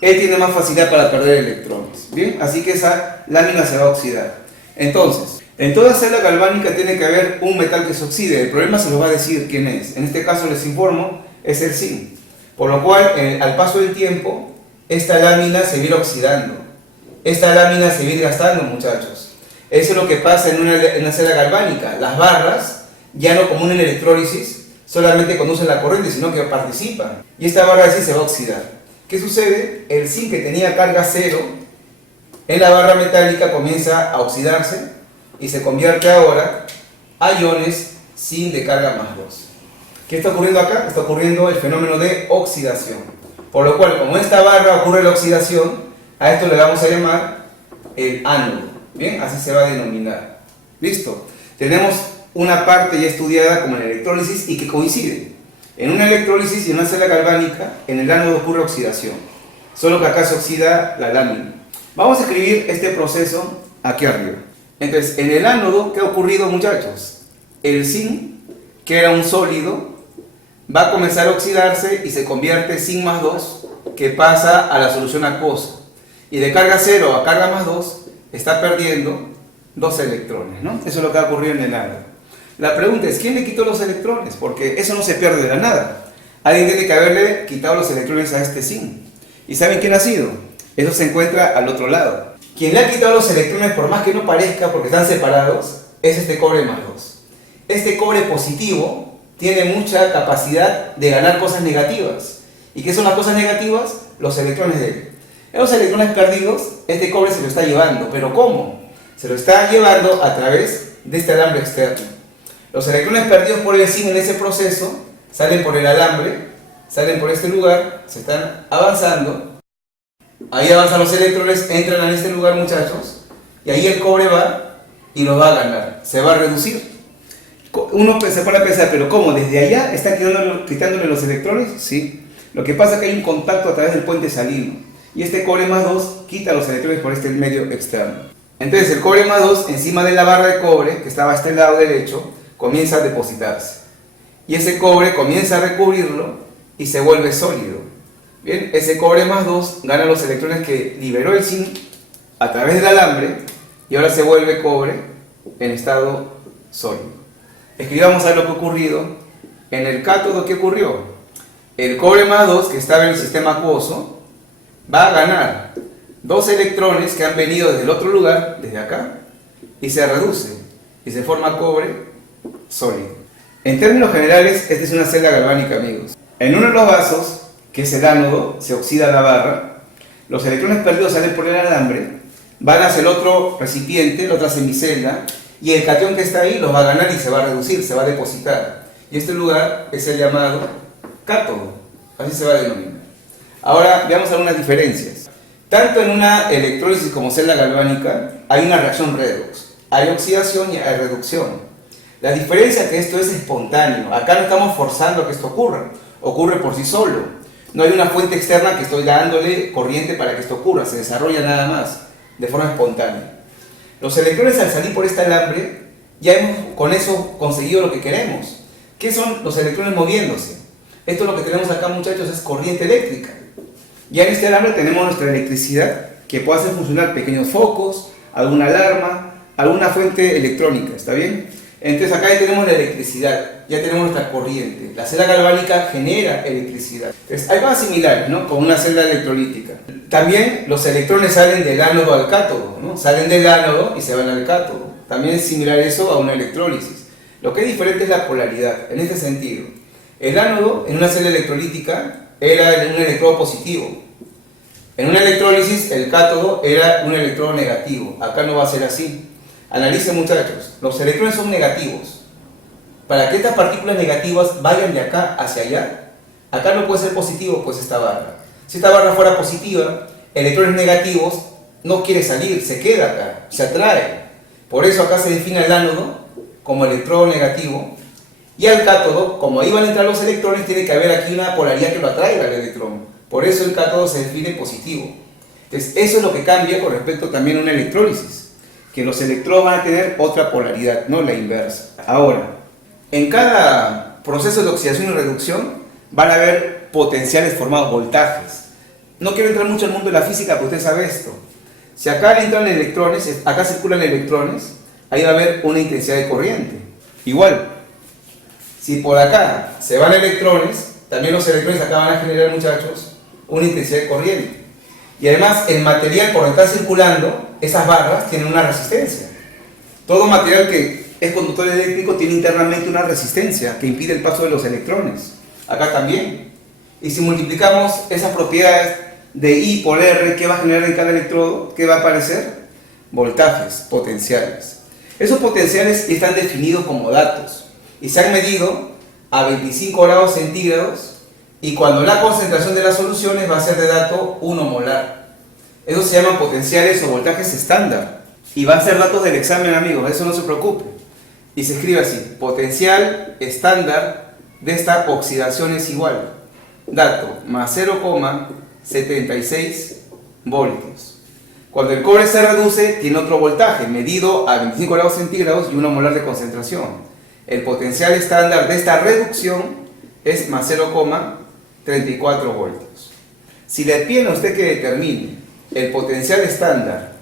él tiene más facilidad para perder electrones. ¿Bien? Así que esa lámina se va a oxidar. Entonces, en toda celda galvánica tiene que haber un metal que se oxide. El problema se lo va a decir quién es. En este caso les informo, es el zinc. Por lo cual, al paso del tiempo, esta lámina se va a ir oxidando. Esta lámina se va a ir gastando, muchachos. Eso es lo que pasa en una celda galvánica. Las barras, ya no como una electrólisis, solamente conducen la corriente, sino que participan. Y esta barra así se va a oxidar. ¿Qué sucede? El zinc, que tenía carga cero, en la barra metálica comienza a oxidarse y se convierte ahora a iones zinc de carga más 2. ¿Qué está ocurriendo acá? Está ocurriendo el fenómeno de oxidación. Por lo cual, como en esta barra ocurre la oxidación, a esto le vamos a llamar el ánodo. Bien, así se va a denominar. ¿Listo? Tenemos una parte ya estudiada como en electrólisis y que coincide. En una electrólisis y en una celda galvánica, en el ánodo ocurre oxidación. Solo que acá se oxida la lámina. Vamos a escribir este proceso aquí arriba. Entonces, en el ánodo, ¿qué ha ocurrido, muchachos? El zinc, que era un sólido, va a comenzar a oxidarse y se convierte en zinc más 2, que pasa a la solución acuosa. Y de carga 0 a carga más 2, está perdiendo 2 electrones, ¿no? Eso es lo que ha ocurrido en el ánodo. La pregunta es, ¿quién le quitó los electrones? Porque eso no se pierde de la nada. Alguien tiene que haberle quitado los electrones a este zinc. ¿Y saben quién ha sido? Eso se encuentra al otro lado. Quien le ha quitado los electrones, por más que no parezca, porque están separados, es este cobre más 2. Este cobre positivo tiene mucha capacidad de ganar cosas negativas. ¿Y qué son las cosas negativas? Los electrones de él. Los electrones perdidos, este cobre se lo está llevando. ¿Pero cómo? Se lo está llevando a través de este alambre externo. Los electrones perdidos por el zinc en ese proceso salen por el alambre, salen por este lugar, se están avanzando. Ahí avanzan los electrones, entran en este lugar, muchachos, y ahí el cobre va y lo va a ganar, se va a reducir. Uno se pone a pensar, ¿pero cómo? ¿Desde allá está quitándole los electrones? Sí. Lo que pasa es que hay un contacto a través del puente salino, y este cobre más 2 quita los electrones por este medio externo. Entonces el cobre más 2 encima de la barra de cobre, que estaba a este lado derecho, comienza a depositarse. Y ese cobre comienza a recubrirlo y se vuelve sólido. Bien, ese cobre más 2 gana los electrones que liberó el zinc a través del alambre y ahora se vuelve cobre en estado sólido. Escribamos a lo que ha ocurrido. En el cátodo, ¿qué ocurrió? El cobre más 2, que estaba en el sistema acuoso, va a ganar 2 electrones que han venido desde el otro lugar, desde acá, y se reduce y se forma cobre sólido. En términos generales, esta es una celda galvánica, amigos. En uno de los vasos, que es el ánodo, se oxida la barra, los electrones perdidos salen por el alambre, van hacia el otro recipiente, la otra semicelda, y el catión que está ahí los va a ganar y se va a reducir, se va a depositar. Y este lugar es el llamado cátodo, así se va a denominar. Ahora veamos algunas diferencias. Tanto en una electrólisis como celda galvánica hay una reacción redox, hay oxidación y hay reducción. La diferencia es que esto es espontáneo, acá no estamos forzando a que esto ocurra, ocurre por sí solo. No hay una fuente externa que estoy dándole corriente para que esto ocurra, se desarrolla nada más, de forma espontánea. Los electrones al salir por este alambre, ya hemos con eso conseguido lo que queremos. ¿Qué son los electrones moviéndose? Esto lo que tenemos acá, muchachos, es corriente eléctrica. Ya en este alambre tenemos nuestra electricidad, que puede hacer funcionar pequeños focos, alguna alarma, alguna fuente electrónica, ¿está bien? Entonces acá ya tenemos la electricidad, ya tenemos nuestra corriente. La celda galvánica genera electricidad. Entonces hay cosas similares, ¿no? Con una celda electrolítica. También los electrones salen del ánodo al cátodo, ¿no? Salen del ánodo y se van al cátodo. También es similar eso a una electrólisis. Lo que es diferente es la polaridad, en este sentido. El ánodo en una celda electrolítica era un electrodo positivo. En una electrólisis el cátodo era un electrodo negativo. Acá no va a ser así. Analicen, muchachos, los electrones son negativos. Para que estas partículas negativas vayan de acá hacia allá, acá no puede ser positivo, pues esta barra. Si esta barra fuera positiva, electrones negativos no quiere salir, se queda acá, se atrae. Por eso acá se define el ánodo como electrodo negativo, y al cátodo, como ahí van a entrar los electrones, tiene que haber aquí una polaridad que lo atraiga al electrón. Por eso el cátodo se define positivo. Entonces, eso es lo que cambia con respecto también a una electrólisis, que los electrodos van a tener otra polaridad, no la inversa. Ahora, en cada proceso de oxidación y reducción van a haber potenciales formados, voltajes. No quiero entrar mucho en el mundo de la física, pero usted sabe esto. Si acá entran electrones, acá circulan electrones, ahí va a haber una intensidad de corriente. Igual, si por acá se van electrones, también los electrones acá van a generar, muchachos, una intensidad de corriente. Y además, el material por donde está circulando, esas barras tienen una resistencia. Todo material que es conductor eléctrico tiene internamente una resistencia que impide el paso de los electrones. Acá también. Y si multiplicamos esas propiedades de I por R, ¿qué va a generar en cada electrodo? ¿Qué va a aparecer? Voltajes, potenciales. Esos potenciales están definidos como datos y se han medido a 25 grados centígrados, y cuando la concentración de las soluciones va a ser de dato 1 molar. Eso se llaman potenciales o voltajes estándar. Y van a ser datos del examen, amigos, eso no se preocupe. Y se escribe así: potencial estándar de esta oxidación es igual. Dato más 0,76 voltios. Cuando el cobre se reduce, tiene otro voltaje, medido a 25 grados centígrados y 1 molar de concentración. El potencial estándar de esta reducción es más 0,34 voltios. Si le piden a usted que determine el potencial estándar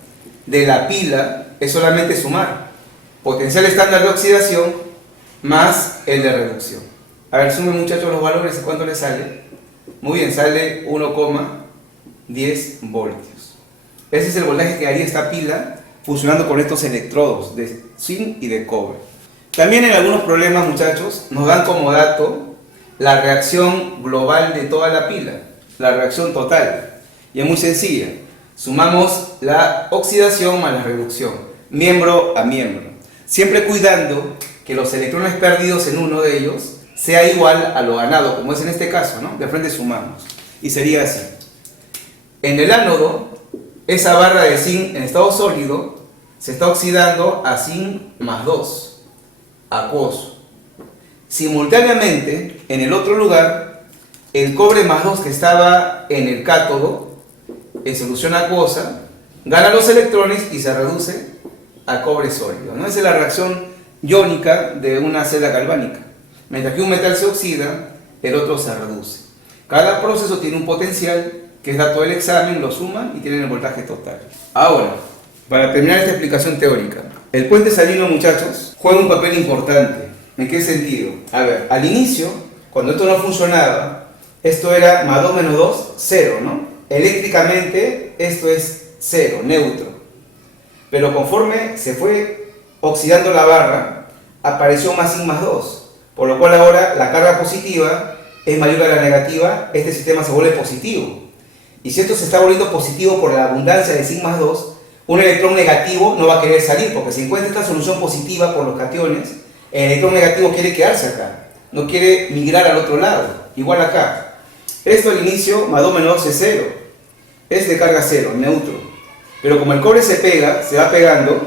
de la pila, es solamente sumar potencial estándar de oxidación más el de reducción. A ver, sumen, muchachos, los valores, ¿cuánto le sale? Muy bien, sale 1,10 voltios. Ese es el voltaje que haría esta pila funcionando con estos electrodos de zinc y de cobre. También en algunos problemas, muchachos, nos dan como dato la reacción global de toda la pila, la reacción total. Y es muy sencilla. Sumamos la oxidación más la reducción, miembro a miembro. Siempre cuidando que los electrones perdidos en uno de ellos sea igual a lo ganado, como es en este caso, ¿no? De frente sumamos. Y sería así. En el ánodo, esa barra de zinc en estado sólido se está oxidando a zinc más 2, acuoso. Simultáneamente, en el otro lugar, el cobre más 2 que estaba en el cátodo, en solución acuosa, gana los electrones y se reduce a cobre sólido, ¿no? Esa es la reacción iónica de una celda galvánica. Mientras que un metal se oxida, el otro se reduce. Cada proceso tiene un potencial que es dato del examen, lo suman y tienen el voltaje total. Ahora, para terminar esta explicación teórica, el puente salino, muchachos, juega un papel importante. ¿En qué sentido? A ver, al inicio, cuando esto no funcionaba, esto era más 2 menos 2, 0, ¿no? Eléctricamente esto es 0, neutro. Pero conforme se fue oxidando la barra, apareció más zinc más 2. Por lo cual ahora la carga positiva es mayor a la negativa, este sistema se vuelve positivo. Y si esto se está volviendo positivo por la abundancia de zinc más 2, un electrón negativo no va a querer salir, porque si encuentra esta solución positiva por los cationes, el electrón negativo quiere quedarse acá. no quiere migrar al otro lado. Igual acá. Esto al inicio, más 2 menos 2 es 0. Es de carga 0, neutro. Pero como el cobre se pega, se va pegando,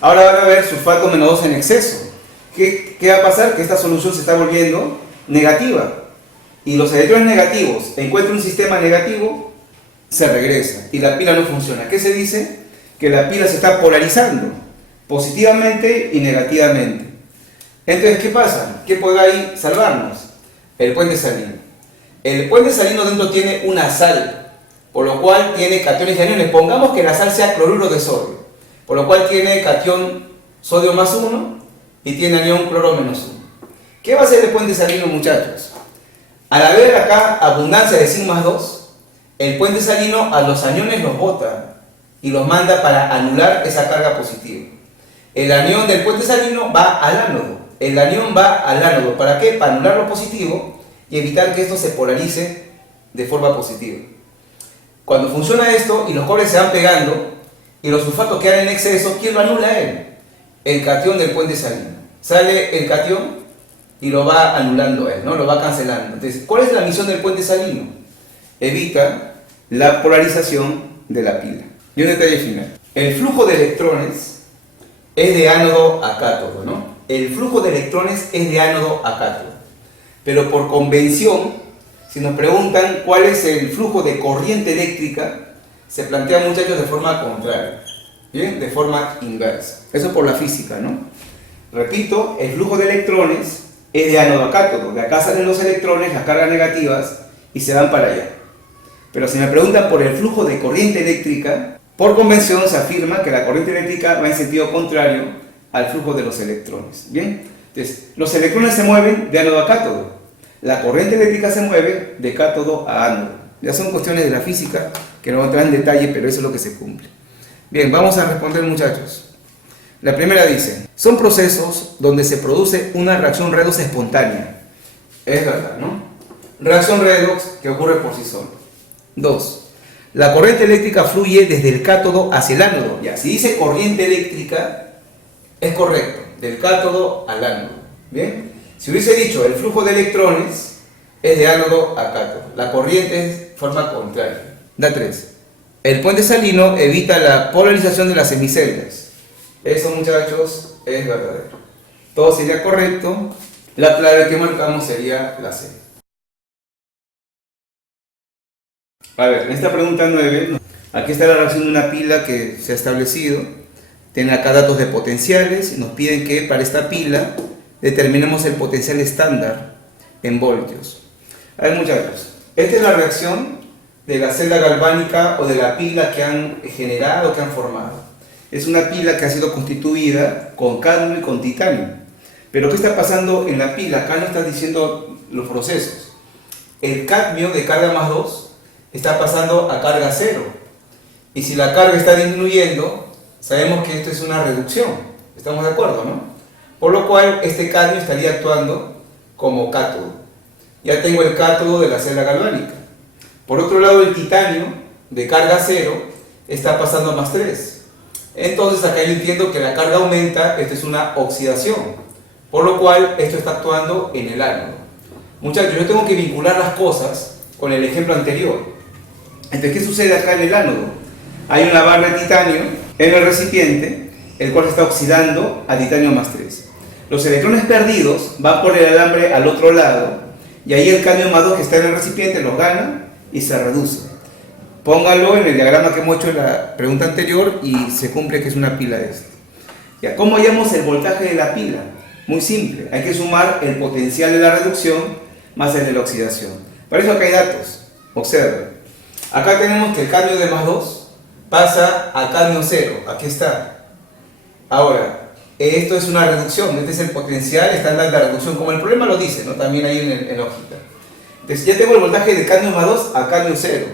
ahora van a haber sulfato menos 2 en exceso. ¿Qué va a pasar? Que esta solución se está volviendo negativa. Y los electrones negativos encuentran un sistema negativo, se regresa y la pila no funciona. ¿Qué se dice? Que la pila se está polarizando positivamente y negativamente. Entonces, ¿qué pasa? ¿Qué puede ahí salvarnos? El puente salino. El puente salino dentro tiene una sal, por lo cual tiene cationes y aniones. Pongamos que la sal sea cloruro de sodio, por lo cual tiene cation sodio más 1 y tiene anión cloro menos 1. ¿Qué va a hacer el puente salino, muchachos? Al haber acá abundancia de zinc más 2, el puente salino a los aniones los bota y los manda para anular esa carga positiva. El anión del puente salino va al ánodo. El anión va al ánodo. ¿Para qué? Para anular lo positivo y evitar que esto se polarice de forma positiva. Cuando funciona esto y los cobres se van pegando y los sulfatos quedan en exceso, ¿quién lo anula a él? El catión del puente salino. Sale el catión y lo va anulando a él, ¿no? Lo va cancelando. Entonces, ¿cuál es la misión del puente salino? Evita la polarización de la pila. Y un detalle final. El flujo de electrones es de ánodo a cátodo, ¿no? El flujo de electrones es de ánodo a cátodo. Pero por convención, si nos preguntan cuál es el flujo de corriente eléctrica, se plantea, muchachos, de forma contraria, ¿bien? De forma inversa. Eso por la física, ¿no? Repito, el flujo de electrones es de ánodo a cátodo. De acá salen los electrones, las cargas negativas, y se van para allá. Pero si me preguntan por el flujo de corriente eléctrica, por convención se afirma que la corriente eléctrica va en sentido contrario al flujo de los electrones. ¿Bien? Entonces, los electrones se mueven de ánodo a cátodo. La corriente eléctrica se mueve de cátodo a ánodo. Ya son cuestiones de la física que no voy a entrar en detalle, pero eso es lo que se cumple. Bien, vamos a responder, muchachos. La primera dice, son procesos donde se produce una reacción redox espontánea. Es verdad, ¿no? Reacción redox que ocurre por sí sola. 2. La corriente eléctrica fluye desde el cátodo hacia el ánodo. Ya, si dice corriente eléctrica, es correcto, del cátodo al ánodo. ¿Bien? Si hubiese dicho el flujo de electrones, es de ánodo a cátodo. La corriente es forma contraria. Da 3. El puente salino evita la polarización de las semiceldas. Eso, muchachos, es verdadero. Todo sería correcto. La clave que marcamos sería la C. A ver, en esta pregunta 9, aquí está la reacción de una pila que se ha establecido. Tiene acá datos de potenciales y nos piden que para esta pila determinemos el potencial estándar en voltios. A ver, muchachos, esta es la reacción de la celda galvánica o de la pila que han generado, que han formado. Es una pila que ha sido constituida con cadmio y con titanio. Pero ¿qué está pasando en la pila? Acá no está diciendo los procesos. El cadmio de carga más 2 está pasando a carga 0. Y si la carga está disminuyendo, sabemos que esto es una reducción. ¿Estamos de acuerdo, no? Por lo cual, este cadmio estaría actuando como cátodo. Ya tengo el cátodo de la celda galvánica. Por otro lado, el titanio de carga 0 está pasando a más 3. Entonces, acá yo entiendo que la carga aumenta, esto es una oxidación. Por lo cual, esto está actuando en el ánodo. Muchachos, yo tengo que vincular las cosas con el ejemplo anterior. Entonces, ¿qué sucede acá en el ánodo? Hay una barra de titanio en el recipiente, el cual se está oxidando a titanio más 3. Los electrones perdidos van por el alambre al otro lado, y ahí el cadmio más 2 que está en el recipiente los gana y se reduce. Póngalo en el diagrama que hemos hecho en la pregunta anterior y se cumple que es una pila de esto. Ya, ¿cómo hallamos el voltaje de la pila? Muy simple, hay que sumar el potencial de la reducción más el de la oxidación. Para eso acá hay datos. Observen. Acá tenemos que el cadmio de más 2 pasa a cadmio 0. Aquí está. Ahora, esto es una reducción. Este es el potencial estándar de la reducción, como el problema lo dice, ¿no? También ahí en la hojita. Entonces ya tengo el voltaje de cadmio más 2 a cadmio 0.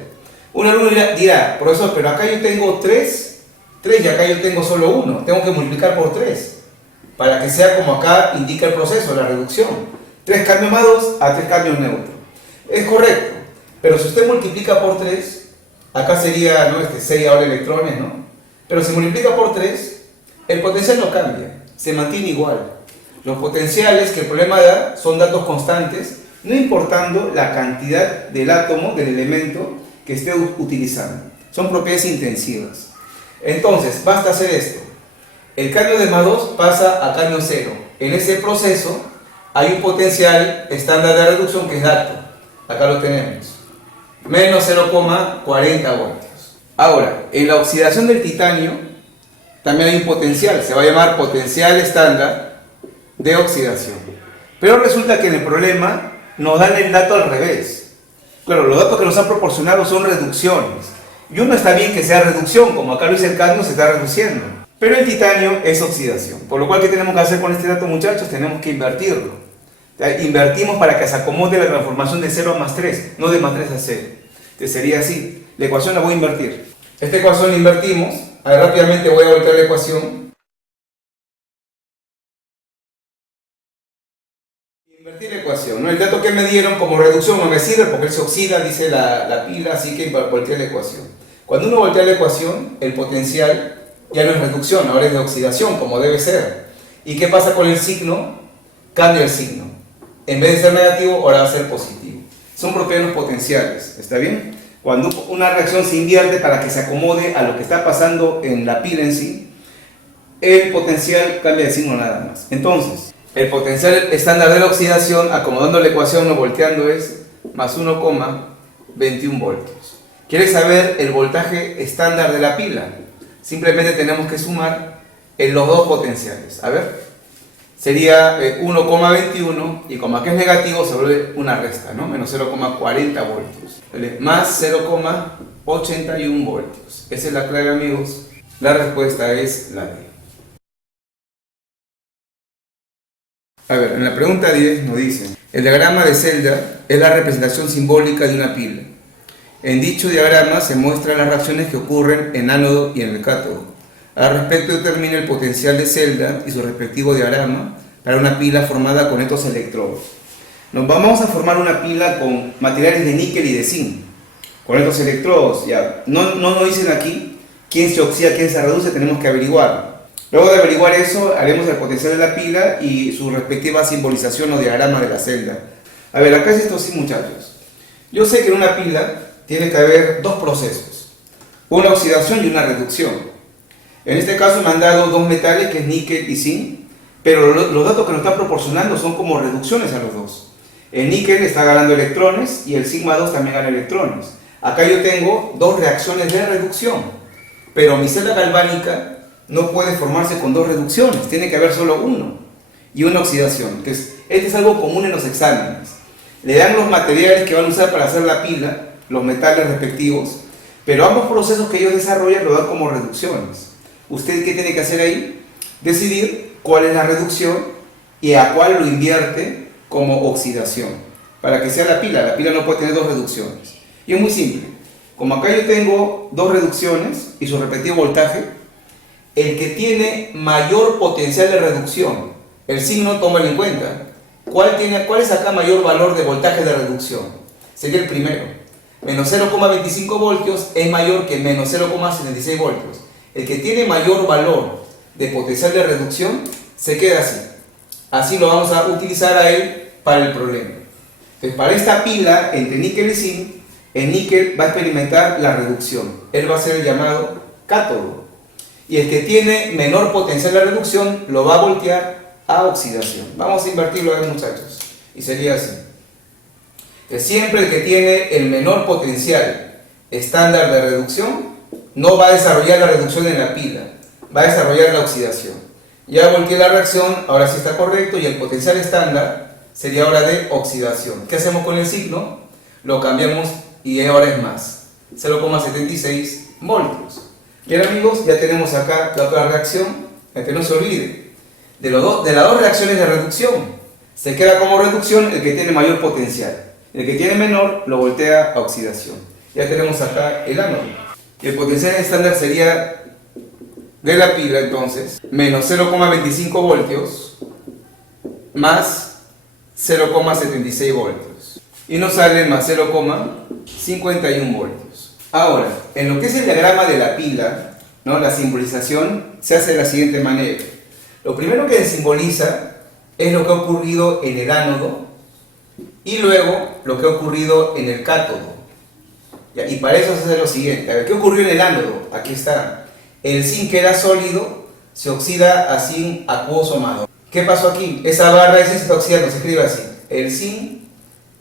Un alumno dirá, profesor, pero acá yo tengo 3 y acá yo tengo solo 1. Tengo que multiplicar por 3 para que sea como acá indica el proceso, la reducción. 3 cadmio más 2 a 3 cadmio neutro. Es correcto, pero si usted multiplica por 3, acá sería, ¿no? 6 ahora electrones, ¿no? Pero si multiplica por 3, el potencial no cambia, se mantiene igual. Los potenciales que el problema da son datos constantes, no importando la cantidad del átomo, del elemento que esté utilizando. Son propiedades intensivas. Entonces, basta hacer esto. El caño de más2 pasa a caño 0. En ese proceso hay un potencial estándar de reducción que es dato. Acá lo tenemos. Menos 0,40 voltios. Ahora, en la oxidación del titanio también hay un potencial. Se va a llamar potencial estándar de oxidación. Pero resulta que en el problema nos dan el dato al revés. Claro, los datos que nos han proporcionado son reducciones. Y uno está bien que sea reducción, como acá lo dice el cadmio, se está reduciendo. Pero el titanio es oxidación. Por lo cual, ¿qué tenemos que hacer con este dato, muchachos? Tenemos que invertirlo. Invertimos para que se acomode la transformación de 0 a más 3, no de más 3 a 0. Entonces sería así. La ecuación la voy a invertir. Esta ecuación la invertimos. A ver, rápidamente voy a voltear la ecuación. Invertir la ecuación, ¿no? El dato que me dieron como reducción no me sirve porque él se oxida, dice la pila, así que volteé la ecuación. Cuando uno voltea la ecuación, el potencial ya no es reducción, ahora es de oxidación, como debe ser. ¿Y qué pasa con el signo? Cambia el signo. En vez de ser negativo, ahora va a ser positivo. Son propiedades potenciales, ¿está bien? Cuando una reacción se invierte para que se acomode a lo que está pasando en la pila en sí, el potencial cambia de signo nada más. Entonces, el potencial estándar de la oxidación, acomodando la ecuación o volteando, es más 1,21 voltios. ¿Quieres saber el voltaje estándar de la pila? Simplemente tenemos que sumar en los dos potenciales. A ver, sería 1,21 y como aquí es negativo se vuelve una resta, ¿no? Menos 0,40 voltios. ¿Vale? Más 0,81 voltios. Esa es la clave, amigos. La respuesta es la D. A ver, en la pregunta 10 nos dice: el diagrama de celda es la representación simbólica de una pila. En dicho diagrama se muestran las reacciones que ocurren en ánodo y en el cátodo. Al respecto determina el potencial de celda y su respectivo diagrama para una pila formada con estos electrodos. Nos vamos a formar una pila con materiales de níquel y de zinc. Con estos electrodos, ya. No nos dicen aquí quién se oxida, quién se reduce, tenemos que averiguar. Luego de averiguar eso, haremos el potencial de la pila y su respectiva simbolización o diagrama de la celda. A ver, acá es esto así, muchachos. Yo sé que en una pila tiene que haber dos procesos, una oxidación y una reducción. En este caso me han dado dos metales, que es níquel y zinc, pero los datos que nos están proporcionando son como reducciones a los dos. El níquel está ganando electrones y el sigma 2 también gana electrones. Acá yo tengo dos reacciones de reducción, pero mi celda galvánica no puede formarse con dos reducciones, tiene que haber solo uno y una oxidación. Entonces, este es algo común en los exámenes. Le dan los materiales que van a usar para hacer la pila, los metales respectivos, pero ambos procesos que ellos desarrollan lo dan como reducciones. ¿Usted qué tiene que hacer ahí? Decidir cuál es la reducción y a cuál lo invierte como oxidación, para que sea la pila. La pila no puede tener dos reducciones. Y es muy simple. Como acá yo tengo dos reducciones y su respectivo voltaje, el que tiene mayor potencial de reducción, el signo, tómalo en cuenta. ¿Cuál es acá mayor valor de voltaje de reducción? Sería el primero. Menos 0,25 voltios es mayor que menos 0,76 voltios. El que tiene mayor valor de potencial de reducción se queda así. Así lo vamos a utilizar a él para el problema. Entonces, para esta pila entre níquel y zinc, el níquel va a experimentar la reducción. Él va a ser el llamado cátodo. Y el que tiene menor potencial de reducción lo va a voltear a oxidación. Vamos a invertirlo ahí, muchachos. Y sería así. Que siempre el que tiene el menor potencial estándar de reducción no va a desarrollar la reducción en la pila, va a desarrollar la oxidación. Ya volteé la reacción, ahora sí está correcto, y el potencial estándar sería ahora de oxidación. ¿Qué hacemos con el signo? Lo cambiamos y ahora es más, 0,76 voltios. Bien, amigos, ya tenemos acá la otra reacción, que no se olvide. De las dos reacciones de reducción, se queda como reducción el que tiene mayor potencial. El que tiene menor lo voltea a oxidación. Ya tenemos acá el ánodo. Y el potencial estándar sería de la pila, entonces, menos 0,25 voltios más 0,76 voltios. Y nos sale más 0,51 voltios. Ahora, en lo que es el diagrama de la pila, ¿no? La simbolización se hace de la siguiente manera. Lo primero que se simboliza es lo que ha ocurrido en el ánodo y luego lo que ha ocurrido en el cátodo. ¿Ya? Y para eso se hace lo siguiente. A ver, ¿qué ocurrió en el ánodo? Aquí está. El zinc que era sólido se oxida a zinc acuoso más 2. ¿Qué pasó aquí? Esa barra ese se está oxidando, se escribe así. El zinc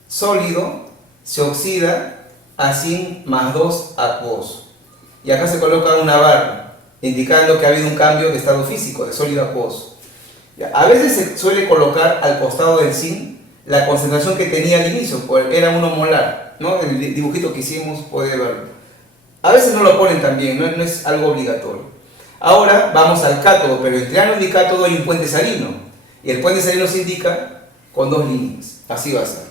sólido se oxida a zinc más 2 acuoso. Y acá se coloca una barra, indicando que ha habido un cambio de estado físico, de sólido a acuoso. A veces se suele colocar al costado del zinc la concentración que tenía al inicio, pues era 1 molar, ¿no? En el dibujito que hicimos puede verlo. A veces no lo ponen también, no es algo obligatorio. Ahora vamos al cátodo, pero entre ánodo y cátodo hay un puente salino. Y el puente salino se indica con 2 líneas, así va a ser.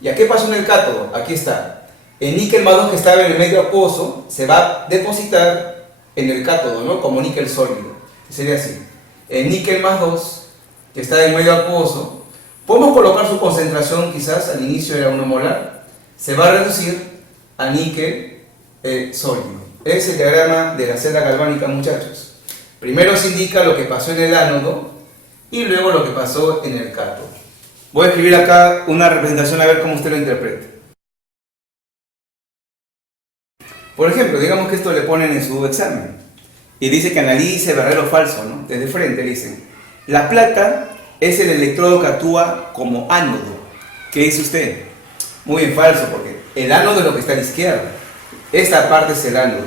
¿Y a qué pasó en el cátodo? Aquí está. El níquel más 2 que estaba en el medio acuoso se va a depositar en el cátodo, ¿no? Como níquel sólido. Sería así. El níquel más 2 que está en el medio acuoso, podemos colocar su concentración, quizás al inicio era 1 molar, se va a reducir a níquel sólido. Es el diagrama de la celda galvánica, muchachos. Primero se indica lo que pasó en el ánodo y luego lo que pasó en el cátodo. Voy a escribir acá una representación a ver cómo usted lo interpreta. Por ejemplo, digamos que esto le ponen en su examen y dice que analice verdadero o falso, ¿no? Desde frente le dicen, la plata es el electrodo que actúa como ánodo. ¿Qué dice usted? Muy bien, falso, porque el ánodo es lo que está a la izquierda. Esta parte es el ánodo,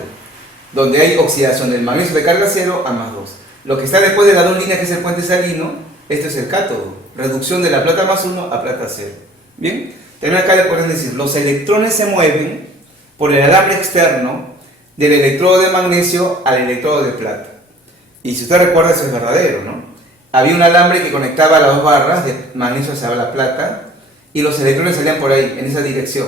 donde hay oxidación del magnesio de carga 0 a más 2. Lo que está después de las 2 líneas, que es el puente salino, esto es el cátodo. Reducción de la plata más 1 a plata 0. Bien, también acá le pueden decir, los electrones se mueven por el alambre externo del electrodo de magnesio al electrodo de plata. Y si usted recuerda, eso es verdadero, ¿no? Había un alambre que conectaba las 2 barras de magnesio hacia la plata y los electrones salían por ahí, en esa dirección.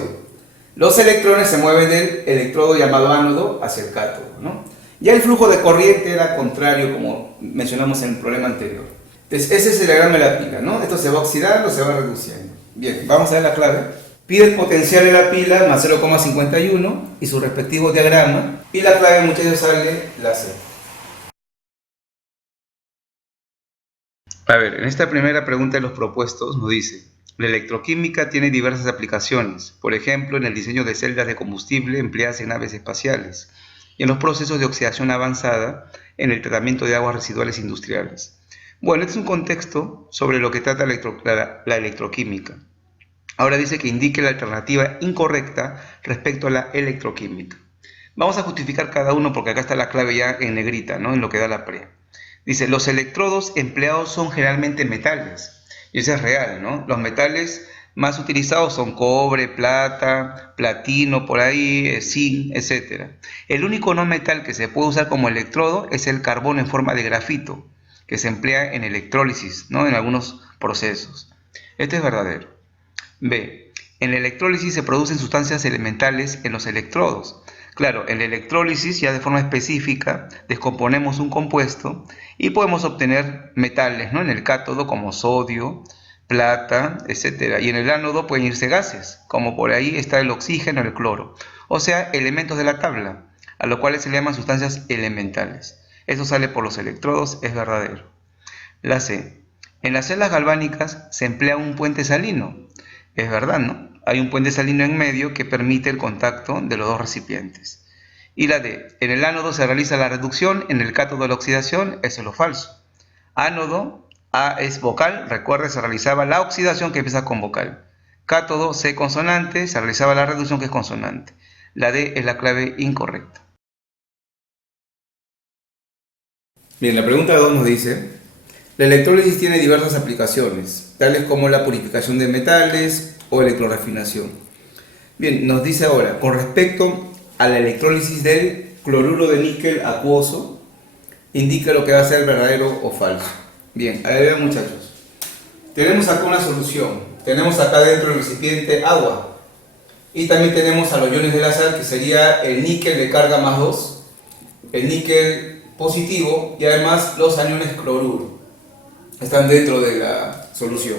Los electrones se mueven del electrodo llamado ánodo hacia el cátodo, ¿no? Ya el flujo de corriente era contrario, como mencionamos en el problema anterior. Entonces, ese es el diagrama de la pila, ¿no? Esto se va oxidando, se va reduciendo. Bien, vamos a ver la clave. Pide el potencial de la pila más 0,51 y su respectivo diagrama. Y la clave, muchachos, sale la C. A ver, en esta primera pregunta de los propuestos nos dice: la electroquímica tiene diversas aplicaciones, por ejemplo, en el diseño de celdas de combustible empleadas en naves espaciales y en los procesos de oxidación avanzada en el tratamiento de aguas residuales industriales. Bueno, este es un contexto sobre lo que trata la electroquímica. Ahora dice que indique la alternativa incorrecta respecto a la electroquímica. Vamos a justificar cada uno porque acá está la clave ya en negrita, ¿no? En lo que da la pre. Dice, los electrodos empleados son generalmente metales. Y eso es real, ¿no? Los metales más utilizados son cobre, plata, platino, por ahí, zinc, etc. El único no metal que se puede usar como electrodo es el carbono en forma de grafito, que se emplea en electrólisis, ¿no? En algunos procesos. Este es verdadero. B. En la electrólisis se producen sustancias elementales en los electrodos. Claro, en la electrólisis ya de forma específica descomponemos un compuesto y podemos obtener metales, ¿no? En el cátodo como sodio, plata, etc. Y en el ánodo pueden irse gases, como por ahí está el oxígeno, el cloro. O sea, elementos de la tabla, a los cuales se le llaman sustancias elementales. Eso sale por los electrodos, es verdadero. La C. En las celdas galvánicas se emplea un puente salino. Es verdad, ¿no? Hay un puente salino en medio que permite el contacto de los dos recipientes. Y la D. En el ánodo se realiza la reducción, en el cátodo la oxidación. Eso es lo falso. Ánodo, A es vocal, recuerde, se realizaba la oxidación que empieza con vocal. Cátodo, C consonante, se realizaba la reducción que es consonante. La D es la clave incorrecta. Bien, la pregunta 2 nos dice: la electrólisis tiene diversas aplicaciones, tales como la purificación de metales o electrorefinación. Bien, nos dice ahora, con respecto a la electrólisis del cloruro de níquel acuoso, indica lo que va a ser verdadero o falso. Bien, a ver, muchachos. Tenemos acá una solución. Tenemos acá dentro del recipiente agua. Y también tenemos a los iones de la sal, que sería el níquel de carga más 2, el níquel positivo y además los aniones cloruro. Están dentro de la solución.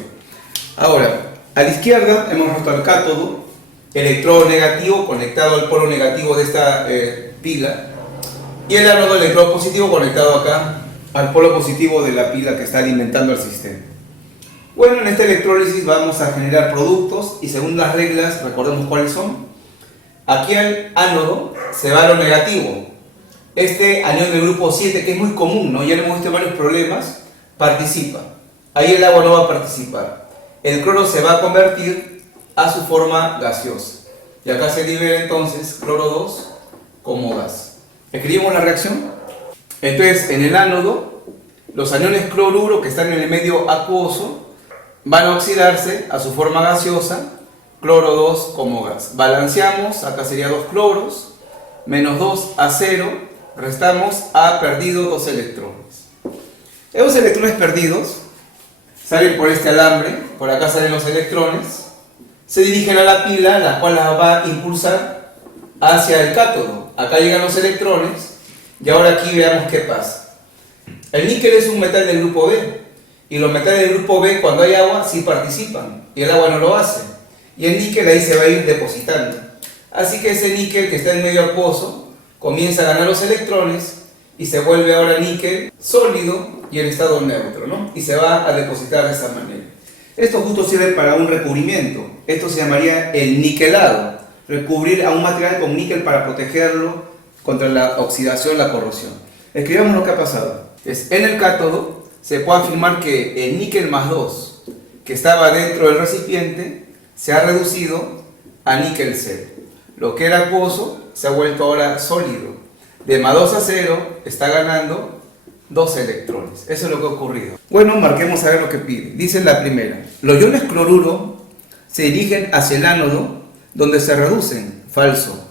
Ahora, a la izquierda hemos puesto al cátodo, electrodo negativo conectado al polo negativo de esta pila, y el ánodo, electrodo positivo conectado acá al polo positivo de la pila que está alimentando al sistema. Bueno, en esta electrólisis vamos a generar productos y según las reglas, recordemos cuáles son. Aquí al ánodo se va a lo negativo. Este anión del grupo 7, que es muy común, ¿no? Ya lo hemos visto en varios problemas, participa. Ahí el agua no va a participar. El cloro se va a convertir a su forma gaseosa. Y acá se libera entonces cloro 2 como gas. ¿Escribimos la reacción? Entonces, en el ánodo, los aniones cloruro que están en el medio acuoso van a oxidarse a su forma gaseosa, cloro 2 como gas. Balanceamos, acá sería 2 cloros, menos 2 a 0, restamos A perdido 2 electrones. Esos electrones perdidos salen por este alambre, por acá salen los electrones, se dirigen a la pila, la cual las va a impulsar hacia el cátodo. Acá llegan los electrones y ahora aquí veamos qué pasa. El níquel es un metal del grupo B y los metales del grupo B cuando hay agua sí participan y el agua no lo hace. Y el níquel ahí se va a ir depositando. Así que ese níquel que está en medio acuoso comienza a ganar los electrones y se vuelve ahora níquel sólido y en estado neutro, ¿no? Y se va a depositar de esa manera. Esto justo sirve para un recubrimiento. Esto se llamaría el niquelado. Recubrir a un material con níquel para protegerlo contra la oxidación, la corrosión. Escribamos lo que ha pasado. En el cátodo se puede afirmar que el níquel más 2 que estaba dentro del recipiente se ha reducido a níquel 0. Lo que era acuoso se ha vuelto ahora sólido. De más 2 a 0 está ganando 2 electrones. Eso es lo que ha ocurrido. Bueno, marquemos a ver lo que pide. Dice la primera. Los iones cloruro se dirigen hacia el ánodo donde se reducen. Falso.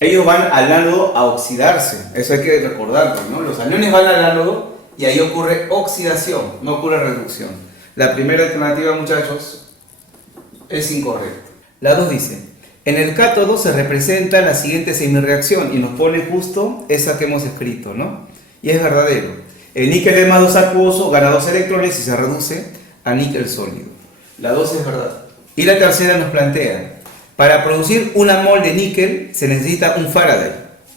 Ellos van al ánodo a oxidarse. Eso hay que recordarlo, ¿no? Los aniones van al ánodo y ahí ocurre oxidación, no ocurre reducción. La primera alternativa, muchachos, es incorrecta. La 2 dice, en el cátodo se representa la siguiente semirreacción y nos pone justo esa que hemos escrito, ¿no? Y es verdadero. El níquel de más 2 acuoso gana 2 electrones y se reduce a níquel sólido. La 2 es verdad. Y la tercera nos plantea, para producir una mol de níquel se necesita un Faraday.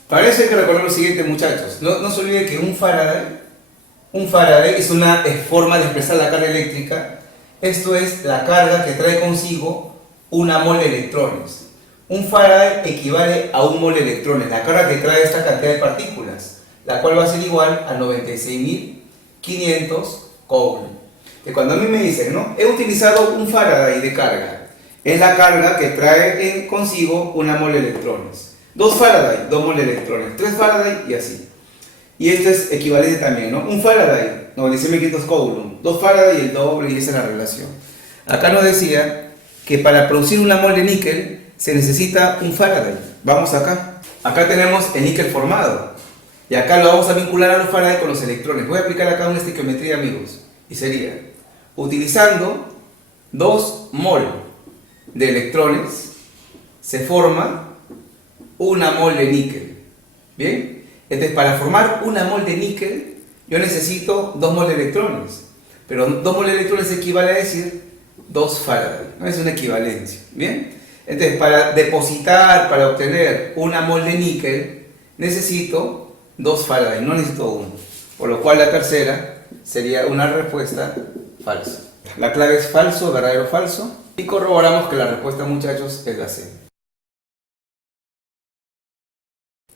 Para eso hay que recordar lo siguiente, muchachos. No se olviden que un Faraday es una forma de expresar la carga eléctrica. Esto es la carga que trae consigo una mol de electrones. Un Faraday equivale a un mol de electrones, la carga que trae esta cantidad de partículas, la cual va a ser igual a 96.500 Coulomb. Que cuando a mí me dicen, ¿no? He utilizado un Faraday de carga, es la carga que trae consigo una mol de electrones. 2 Faraday, 2 mol de electrones, 3 Faraday y así. Y esto es equivalente también, ¿no? Un Faraday, 96.500 Coulomb, 2 Faraday y el doble, y esa es la relación. Acá nos decía que para producir una mol de níquel se necesita un Faraday. Vamos acá. Acá tenemos el níquel formado. Y acá lo vamos a vincular a los Faraday con los electrones. Voy a aplicar acá una estequiometría, amigos. Y sería, utilizando 2 mol de electrones, se forma una mol de níquel. ¿Bien? Entonces, para formar una mol de níquel, yo necesito 2 mol de electrones. Pero 2 mol de electrones equivale a decir 2 Faraday. ¿No? Es una equivalencia. ¿Bien? Entonces, para depositar, para obtener una mol de níquel, necesito 2 Faraday, no necesito 1. Por lo cual la tercera sería una respuesta falsa. La clave es falso, verdadero, falso. Y corroboramos que la respuesta, muchachos, es la C.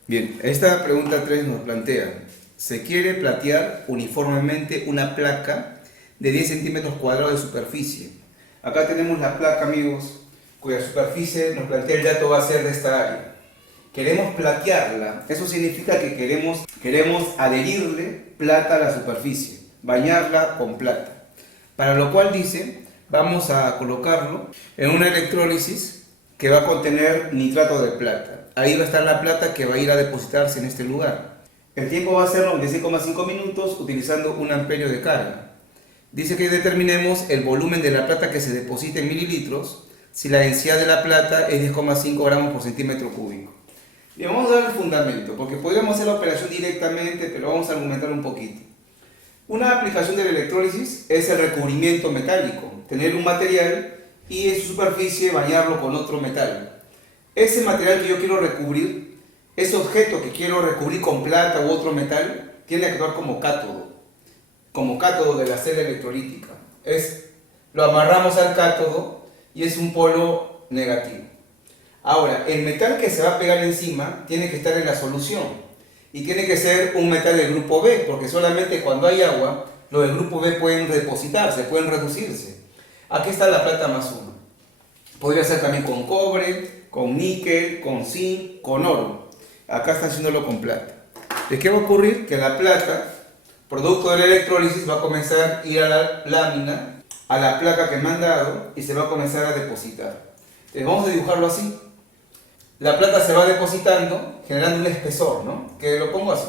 Bien, esta pregunta 3 nos plantea, se quiere platear uniformemente una placa de 10 centímetros cuadrados de superficie. Acá tenemos la placa, amigos, cuya superficie nos plantea el dato va a ser de esta área. Queremos platearla, eso significa que queremos adherirle plata a la superficie, bañarla con plata. Para lo cual dice, vamos a colocarlo en una electrólisis que va a contener nitrato de plata. Ahí va a estar la plata que va a ir a depositarse en este lugar. El tiempo va a ser 96,5 minutos utilizando 1 amperio de carga. Dice que determinemos el volumen de la plata que se deposita en mililitros si la densidad de la plata es 10,5 gramos por centímetro cúbico. Bien, vamos a dar el fundamento, porque podríamos hacer la operación directamente, pero vamos a argumentar un poquito. Una aplicación de la electrólisis es el recubrimiento metálico, tener un material y en su superficie bañarlo con otro metal. Ese material que yo quiero recubrir, ese objeto que quiero recubrir con plata u otro metal, tiene que actuar como cátodo de la celda electrolítica. Es lo amarramos al cátodo y es un polo negativo. Ahora, el metal que se va a pegar encima tiene que estar en la solución y tiene que ser un metal del grupo B, porque solamente cuando hay agua, los del grupo B pueden depositarse, pueden reducirse. Aquí está la plata más 1. Podría ser también con cobre, con níquel, con zinc, con oro. Acá está haciéndolo con plata. ¿De qué va a ocurrir? Que la plata, producto de la electrólisis, va a comenzar a ir a la lámina, a la placa que me han dado, y se va a comenzar a depositar. Entonces vamos a dibujarlo así. La plata se va depositando, generando un espesor, ¿no? Que lo pongo así.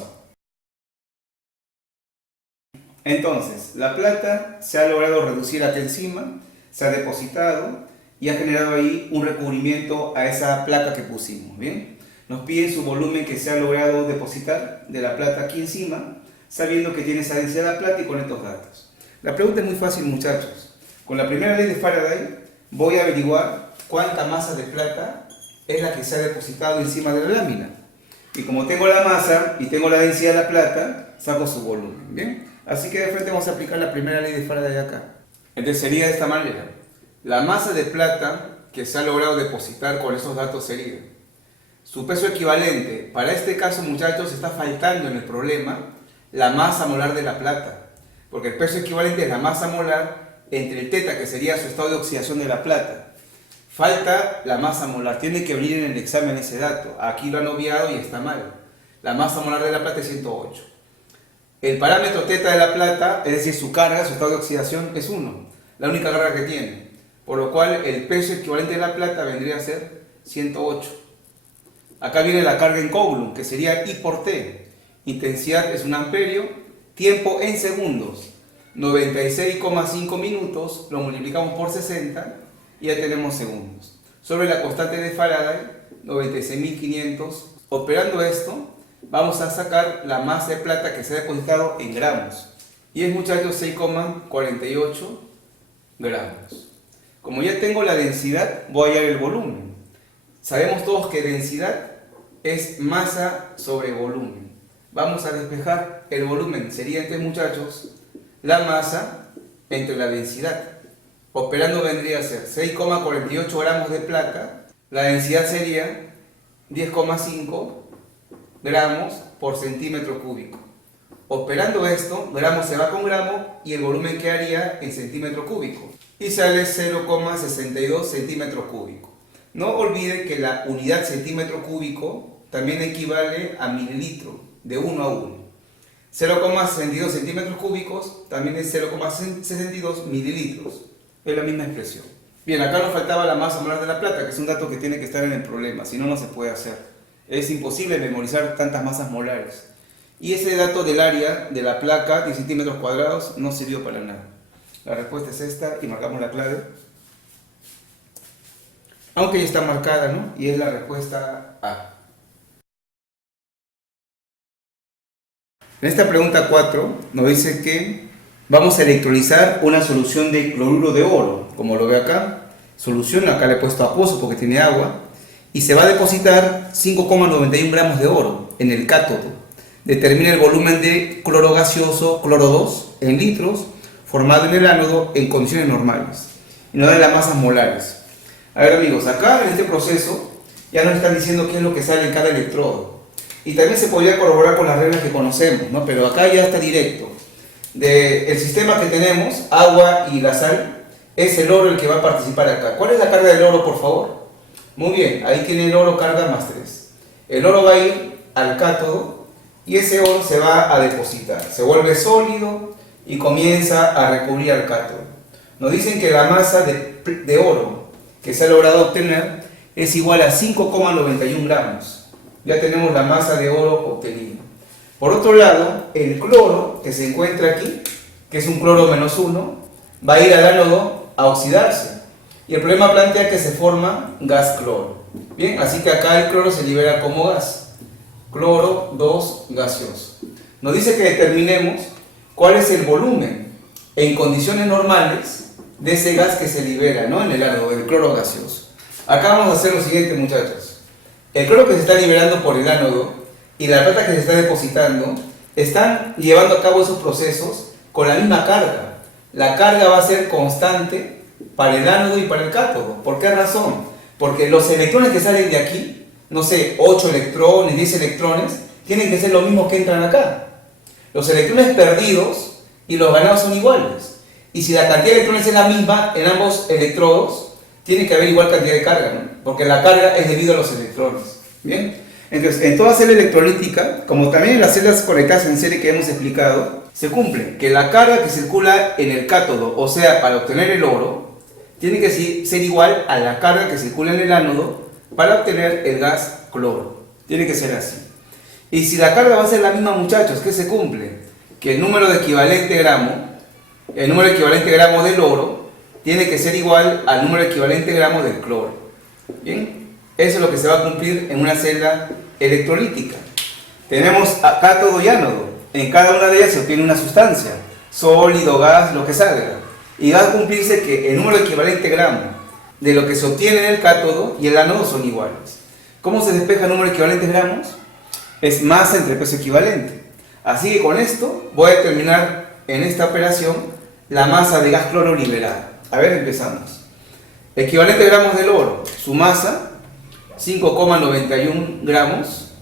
Entonces, la plata se ha logrado reducir aquí encima, se ha depositado y ha generado ahí un recubrimiento a esa placa que pusimos, ¿bien? Nos pide su volumen que se ha logrado depositar de la plata aquí encima, sabiendo que tiene esa densidad de plata y con estos datos. La pregunta es muy fácil, muchachos. Con la primera ley de Faraday voy a averiguar cuánta masa de plata es la que se ha depositado encima de la lámina. Y como tengo la masa y tengo la densidad de la plata, saco su volumen, ¿bien? Así que de frente vamos a aplicar la primera ley de Faraday acá. Entonces sería de esta manera. La masa de plata que se ha logrado depositar con esos datos sería su peso equivalente. Para este caso, muchachos, está faltando en el problema la masa molar de la plata, porque el peso equivalente es la masa molar entre el teta, que sería su estado de oxidación de la plata. Falta la masa molar, tiene que venir en el examen ese dato. Aquí lo han obviado y está mal. La masa molar de la plata es 108. El parámetro teta de la plata, es decir, su carga, su estado de oxidación, es 1. La única carga que tiene. Por lo cual, el peso equivalente de la plata vendría a ser 108. Acá viene la carga en Coulomb, que sería I por T. Intensidad es un amperio. Tiempo en segundos, 96,5 minutos. Lo multiplicamos por 60 y ya tenemos segundos. Sobre la constante de Faraday, 96.500. Operando esto, vamos a sacar la masa de plata que se ha depositado en gramos. Y es, muchachos, 6,48 gramos. Como ya tengo la densidad, voy a hallar el volumen. Sabemos todos que densidad es masa sobre volumen. Vamos a despejar el volumen. Sería entonces, muchachos, la masa entre la densidad. Operando vendría a ser 6,48 gramos de plata. La densidad sería 10,5 gramos por centímetro cúbico. Operando esto, gramo se va con gramo y el volumen quedaría en centímetro cúbico. Y sale 0,62 centímetros cúbicos. No olvide que la unidad centímetro cúbico también equivale a mililitro, de 1 a 1. 0,62 centímetros cúbicos también es 0,62 mililitros. Es la misma expresión. Bien, acá nos faltaba la masa molar de la plata, que es un dato que tiene que estar en el problema, si no, no se puede hacer. Es imposible memorizar tantas masas molares. Y ese dato del área de la placa, 10 centímetros cuadrados, no sirvió para nada. La respuesta es esta y marcamos la clave. Aunque ya está marcada, ¿no? Y es la respuesta A. En esta pregunta 4 nos dice que vamos a electrolizar una solución de cloruro de oro, como lo ve acá. Solución, acá le he puesto aposo porque tiene agua. Y se va a depositar 5,91 gramos de oro en el cátodo. Determina el volumen de cloro gaseoso, cloro 2, en litros, formado en el ánodo en condiciones normales. Y no de las masas molares. A ver, amigos, acá en este proceso ya nos están diciendo qué es lo que sale en cada electrodo. Y también se podría corroborar con las reglas que conocemos, ¿no? Pero acá ya está directo. Del sistema que tenemos, agua y la sal, es el oro el que va a participar acá. ¿Cuál es la carga del oro, por favor? Muy bien, ahí tiene el oro carga más 3. El oro va a ir al cátodo y ese oro se va a depositar. Se vuelve sólido y comienza a recubrir al cátodo. Nos dicen que la masa de oro que se ha logrado obtener es igual a 5,91 gramos. Ya tenemos la masa de oro obtenida. Por otro lado, el cloro que se encuentra aquí, que es un cloro menos 1, va a ir al ánodo a oxidarse. Y el problema plantea que se forma gas cloro. Bien, así que acá el cloro se libera como gas. Cloro 2 gaseoso. Nos dice que determinemos cuál es el volumen en condiciones normales de ese gas que se libera, ¿no? En el ánodo, el cloro gaseoso. Acá vamos a hacer lo siguiente, muchachos. El cloro que se está liberando por el ánodo y la plata que se está depositando están llevando a cabo esos procesos con la misma carga. la carga va a ser constante para el ánodo y para el cátodo. ¿Por qué razón? Porque los electrones que salen de aquí, no sé, 8 electrones, 10 electrones, tienen que ser los mismos que entran acá. Los electrones perdidos y los ganados son iguales. Y si la cantidad de electrones es la misma en ambos electrodos, tiene que haber igual cantidad de carga, ¿no? Porque la carga es debido a los electrones. ¿Bien? Entonces, en toda celda electrolítica, como también en las celdas conectadas en serie que hemos explicado, se cumple que la carga que circula en el cátodo, o sea, para obtener el oro, tiene que ser igual a la carga que circula en el ánodo para obtener el gas cloro. Tiene que ser así. Y si la carga va a ser la misma, muchachos, ¿qué se cumple? Que el número equivalente gramo del oro tiene que ser igual al número equivalente gramo del cloro. ¿Bien? Eso es lo que se va a cumplir en una celda electrolítica. Tenemos cátodo y ánodo. En cada una de ellas se obtiene una sustancia, sólido, gas, lo que salga. Y va a cumplirse que el número equivalente gramo de lo que se obtiene en el cátodo y el ánodo son iguales. ¿Cómo se despeja el número equivalente gramos? Es masa entre peso equivalente. Así que con esto voy a determinar en esta operación la masa de gas cloro liberada. A ver, empezamos. Equivalente gramos del oro, su masa, 5,91 gramos,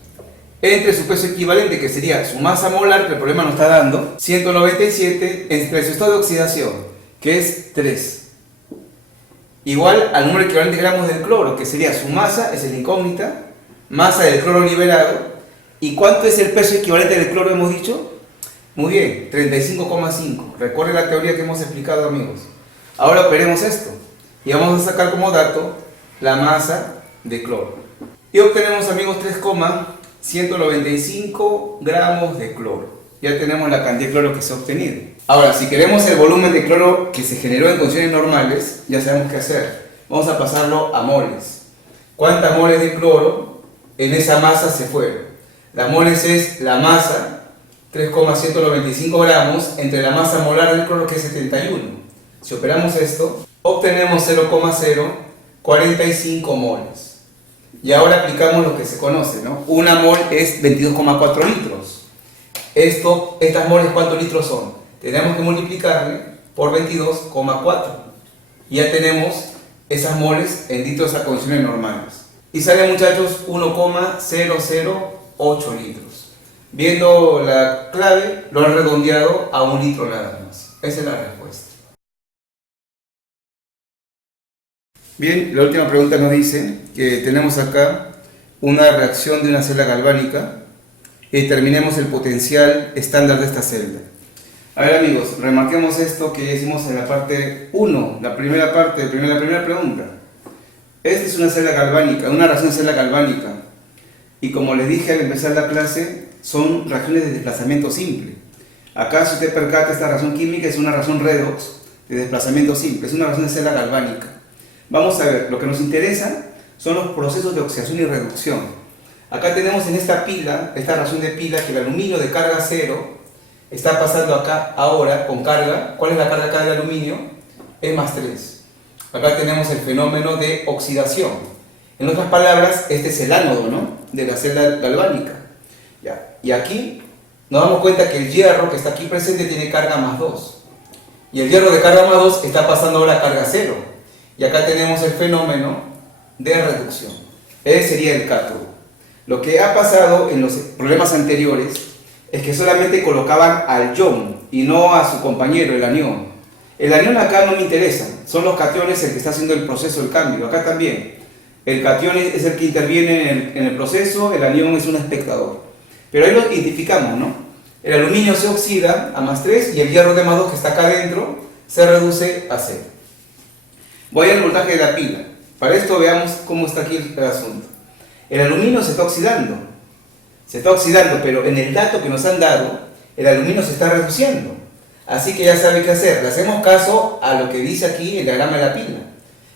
entre su peso equivalente, que sería su masa molar, que el problema nos está dando, 197, entre su estado de oxidación, que es 3. Igual al número equivalente de gramos del cloro, que sería su masa, es la incógnita, masa del cloro liberado. ¿Y cuánto es el peso equivalente del cloro, hemos dicho? Muy bien, 35,5. Recuerden la teoría que hemos explicado, amigos. Ahora operemos esto. Y vamos a sacar como dato la masa de cloro. Y obtenemos, amigos, 3,195 gramos de cloro. Ya tenemos la cantidad de cloro que se ha obtenido. Ahora, si queremos el volumen de cloro que se generó en condiciones normales, ya sabemos qué hacer. Vamos a pasarlo a moles. ¿Cuántas moles de cloro en esa masa se fueron? La moles es la masa, 3,195 gramos, entre la masa molar del cloro, que es 71. Si operamos esto, obtenemos 0,045 moles. Y ahora aplicamos lo que se conoce, ¿no? Una mol es 22,4 litros. Estas moles, ¿cuántos litros son? Tenemos que multiplicarle por 22,4. Y ya tenemos esas moles en litros a condiciones normales. Y sale, muchachos, 1,008 litros. Viendo la clave, lo han redondeado a 1 litro nada más. Esa es la respuesta. Bien, la última pregunta nos dice que tenemos acá una reacción de una celda galvánica y determinemos el potencial estándar de esta celda. A ver, amigos, remarquemos esto que ya hicimos en la parte 1, la primera parte, la primera pregunta. Esta es una celda galvánica, una reacción de celda galvánica. Y como les dije al empezar la clase, son reacciones de desplazamiento simple. Acá, si usted percata, esta reacción química es una reacción redox de desplazamiento simple, es una reacción de celda galvánica. Vamos a ver, lo que nos interesa son los procesos de oxidación y reducción. Acá tenemos en esta pila, esta reacción de pila, que el aluminio de carga 0 está pasando acá ahora con carga. ¿Cuál es la carga acá del aluminio? E+3. Acá tenemos el fenómeno de oxidación. En otras palabras, este es el ánodo, ¿no?, de la celda galvánica. Ya. Y aquí nos damos cuenta que el hierro que está aquí presente tiene carga +2. Y el hierro de carga +2 está pasando ahora a carga 0. Y acá tenemos el fenómeno de reducción. Ese sería el cátodo. Lo que ha pasado en los problemas anteriores es que solamente colocaban al ion y no a su compañero, el anión. El anión acá no me interesa, son los cationes el que está haciendo el proceso del cambio. Acá también. El catión es el que interviene en el proceso, el anión es un espectador. Pero ahí lo identificamos, ¿no? El aluminio se oxida a +3 y el hierro de +2 que está acá adentro se reduce a 0. Voy al voltaje de la pila. Para esto veamos cómo está aquí el asunto. El aluminio se está oxidando, pero en el dato que nos han dado, el aluminio se está reduciendo. Así que ya sabe qué hacer. Le hacemos caso a lo que dice aquí el diagrama de la pila.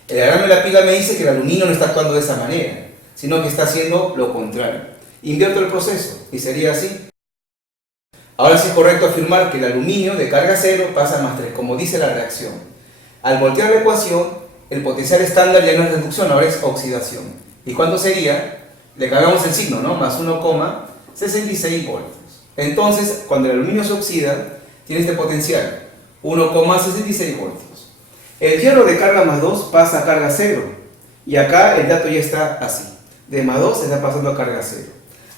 El diagrama de la pila me dice que el aluminio no está actuando de esa manera, sino que está haciendo lo contrario. Invierto el proceso y sería así. Ahora sí es correcto afirmar que el aluminio de carga 0 pasa a +3, como dice la reacción. Al voltear la ecuación, el potencial estándar ya no es reducción, ahora es oxidación. ¿Y cuánto sería? Le cambiamos el signo, ¿no? Más 1,66 voltios. Entonces, cuando el aluminio se oxida, tiene este potencial, 1,66 voltios. El hierro de carga más 2 pasa a carga 0. Y acá el dato ya está así. De más 2 se está pasando a carga 0.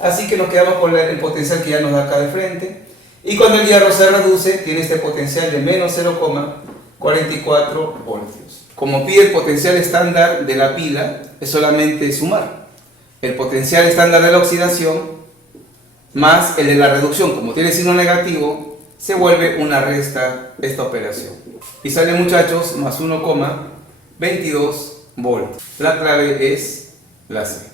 Así que nos quedamos con el potencial que ya nos da acá de frente. Y cuando el hierro se reduce, tiene este potencial de menos 0,44 voltios. Como pide el potencial estándar de la pila, es solamente sumar. El potencial estándar de la oxidación más el de la reducción, como tiene signo negativo, se vuelve una resta esta operación. Y sale, muchachos, más 1,22 voltios. La clave es la C.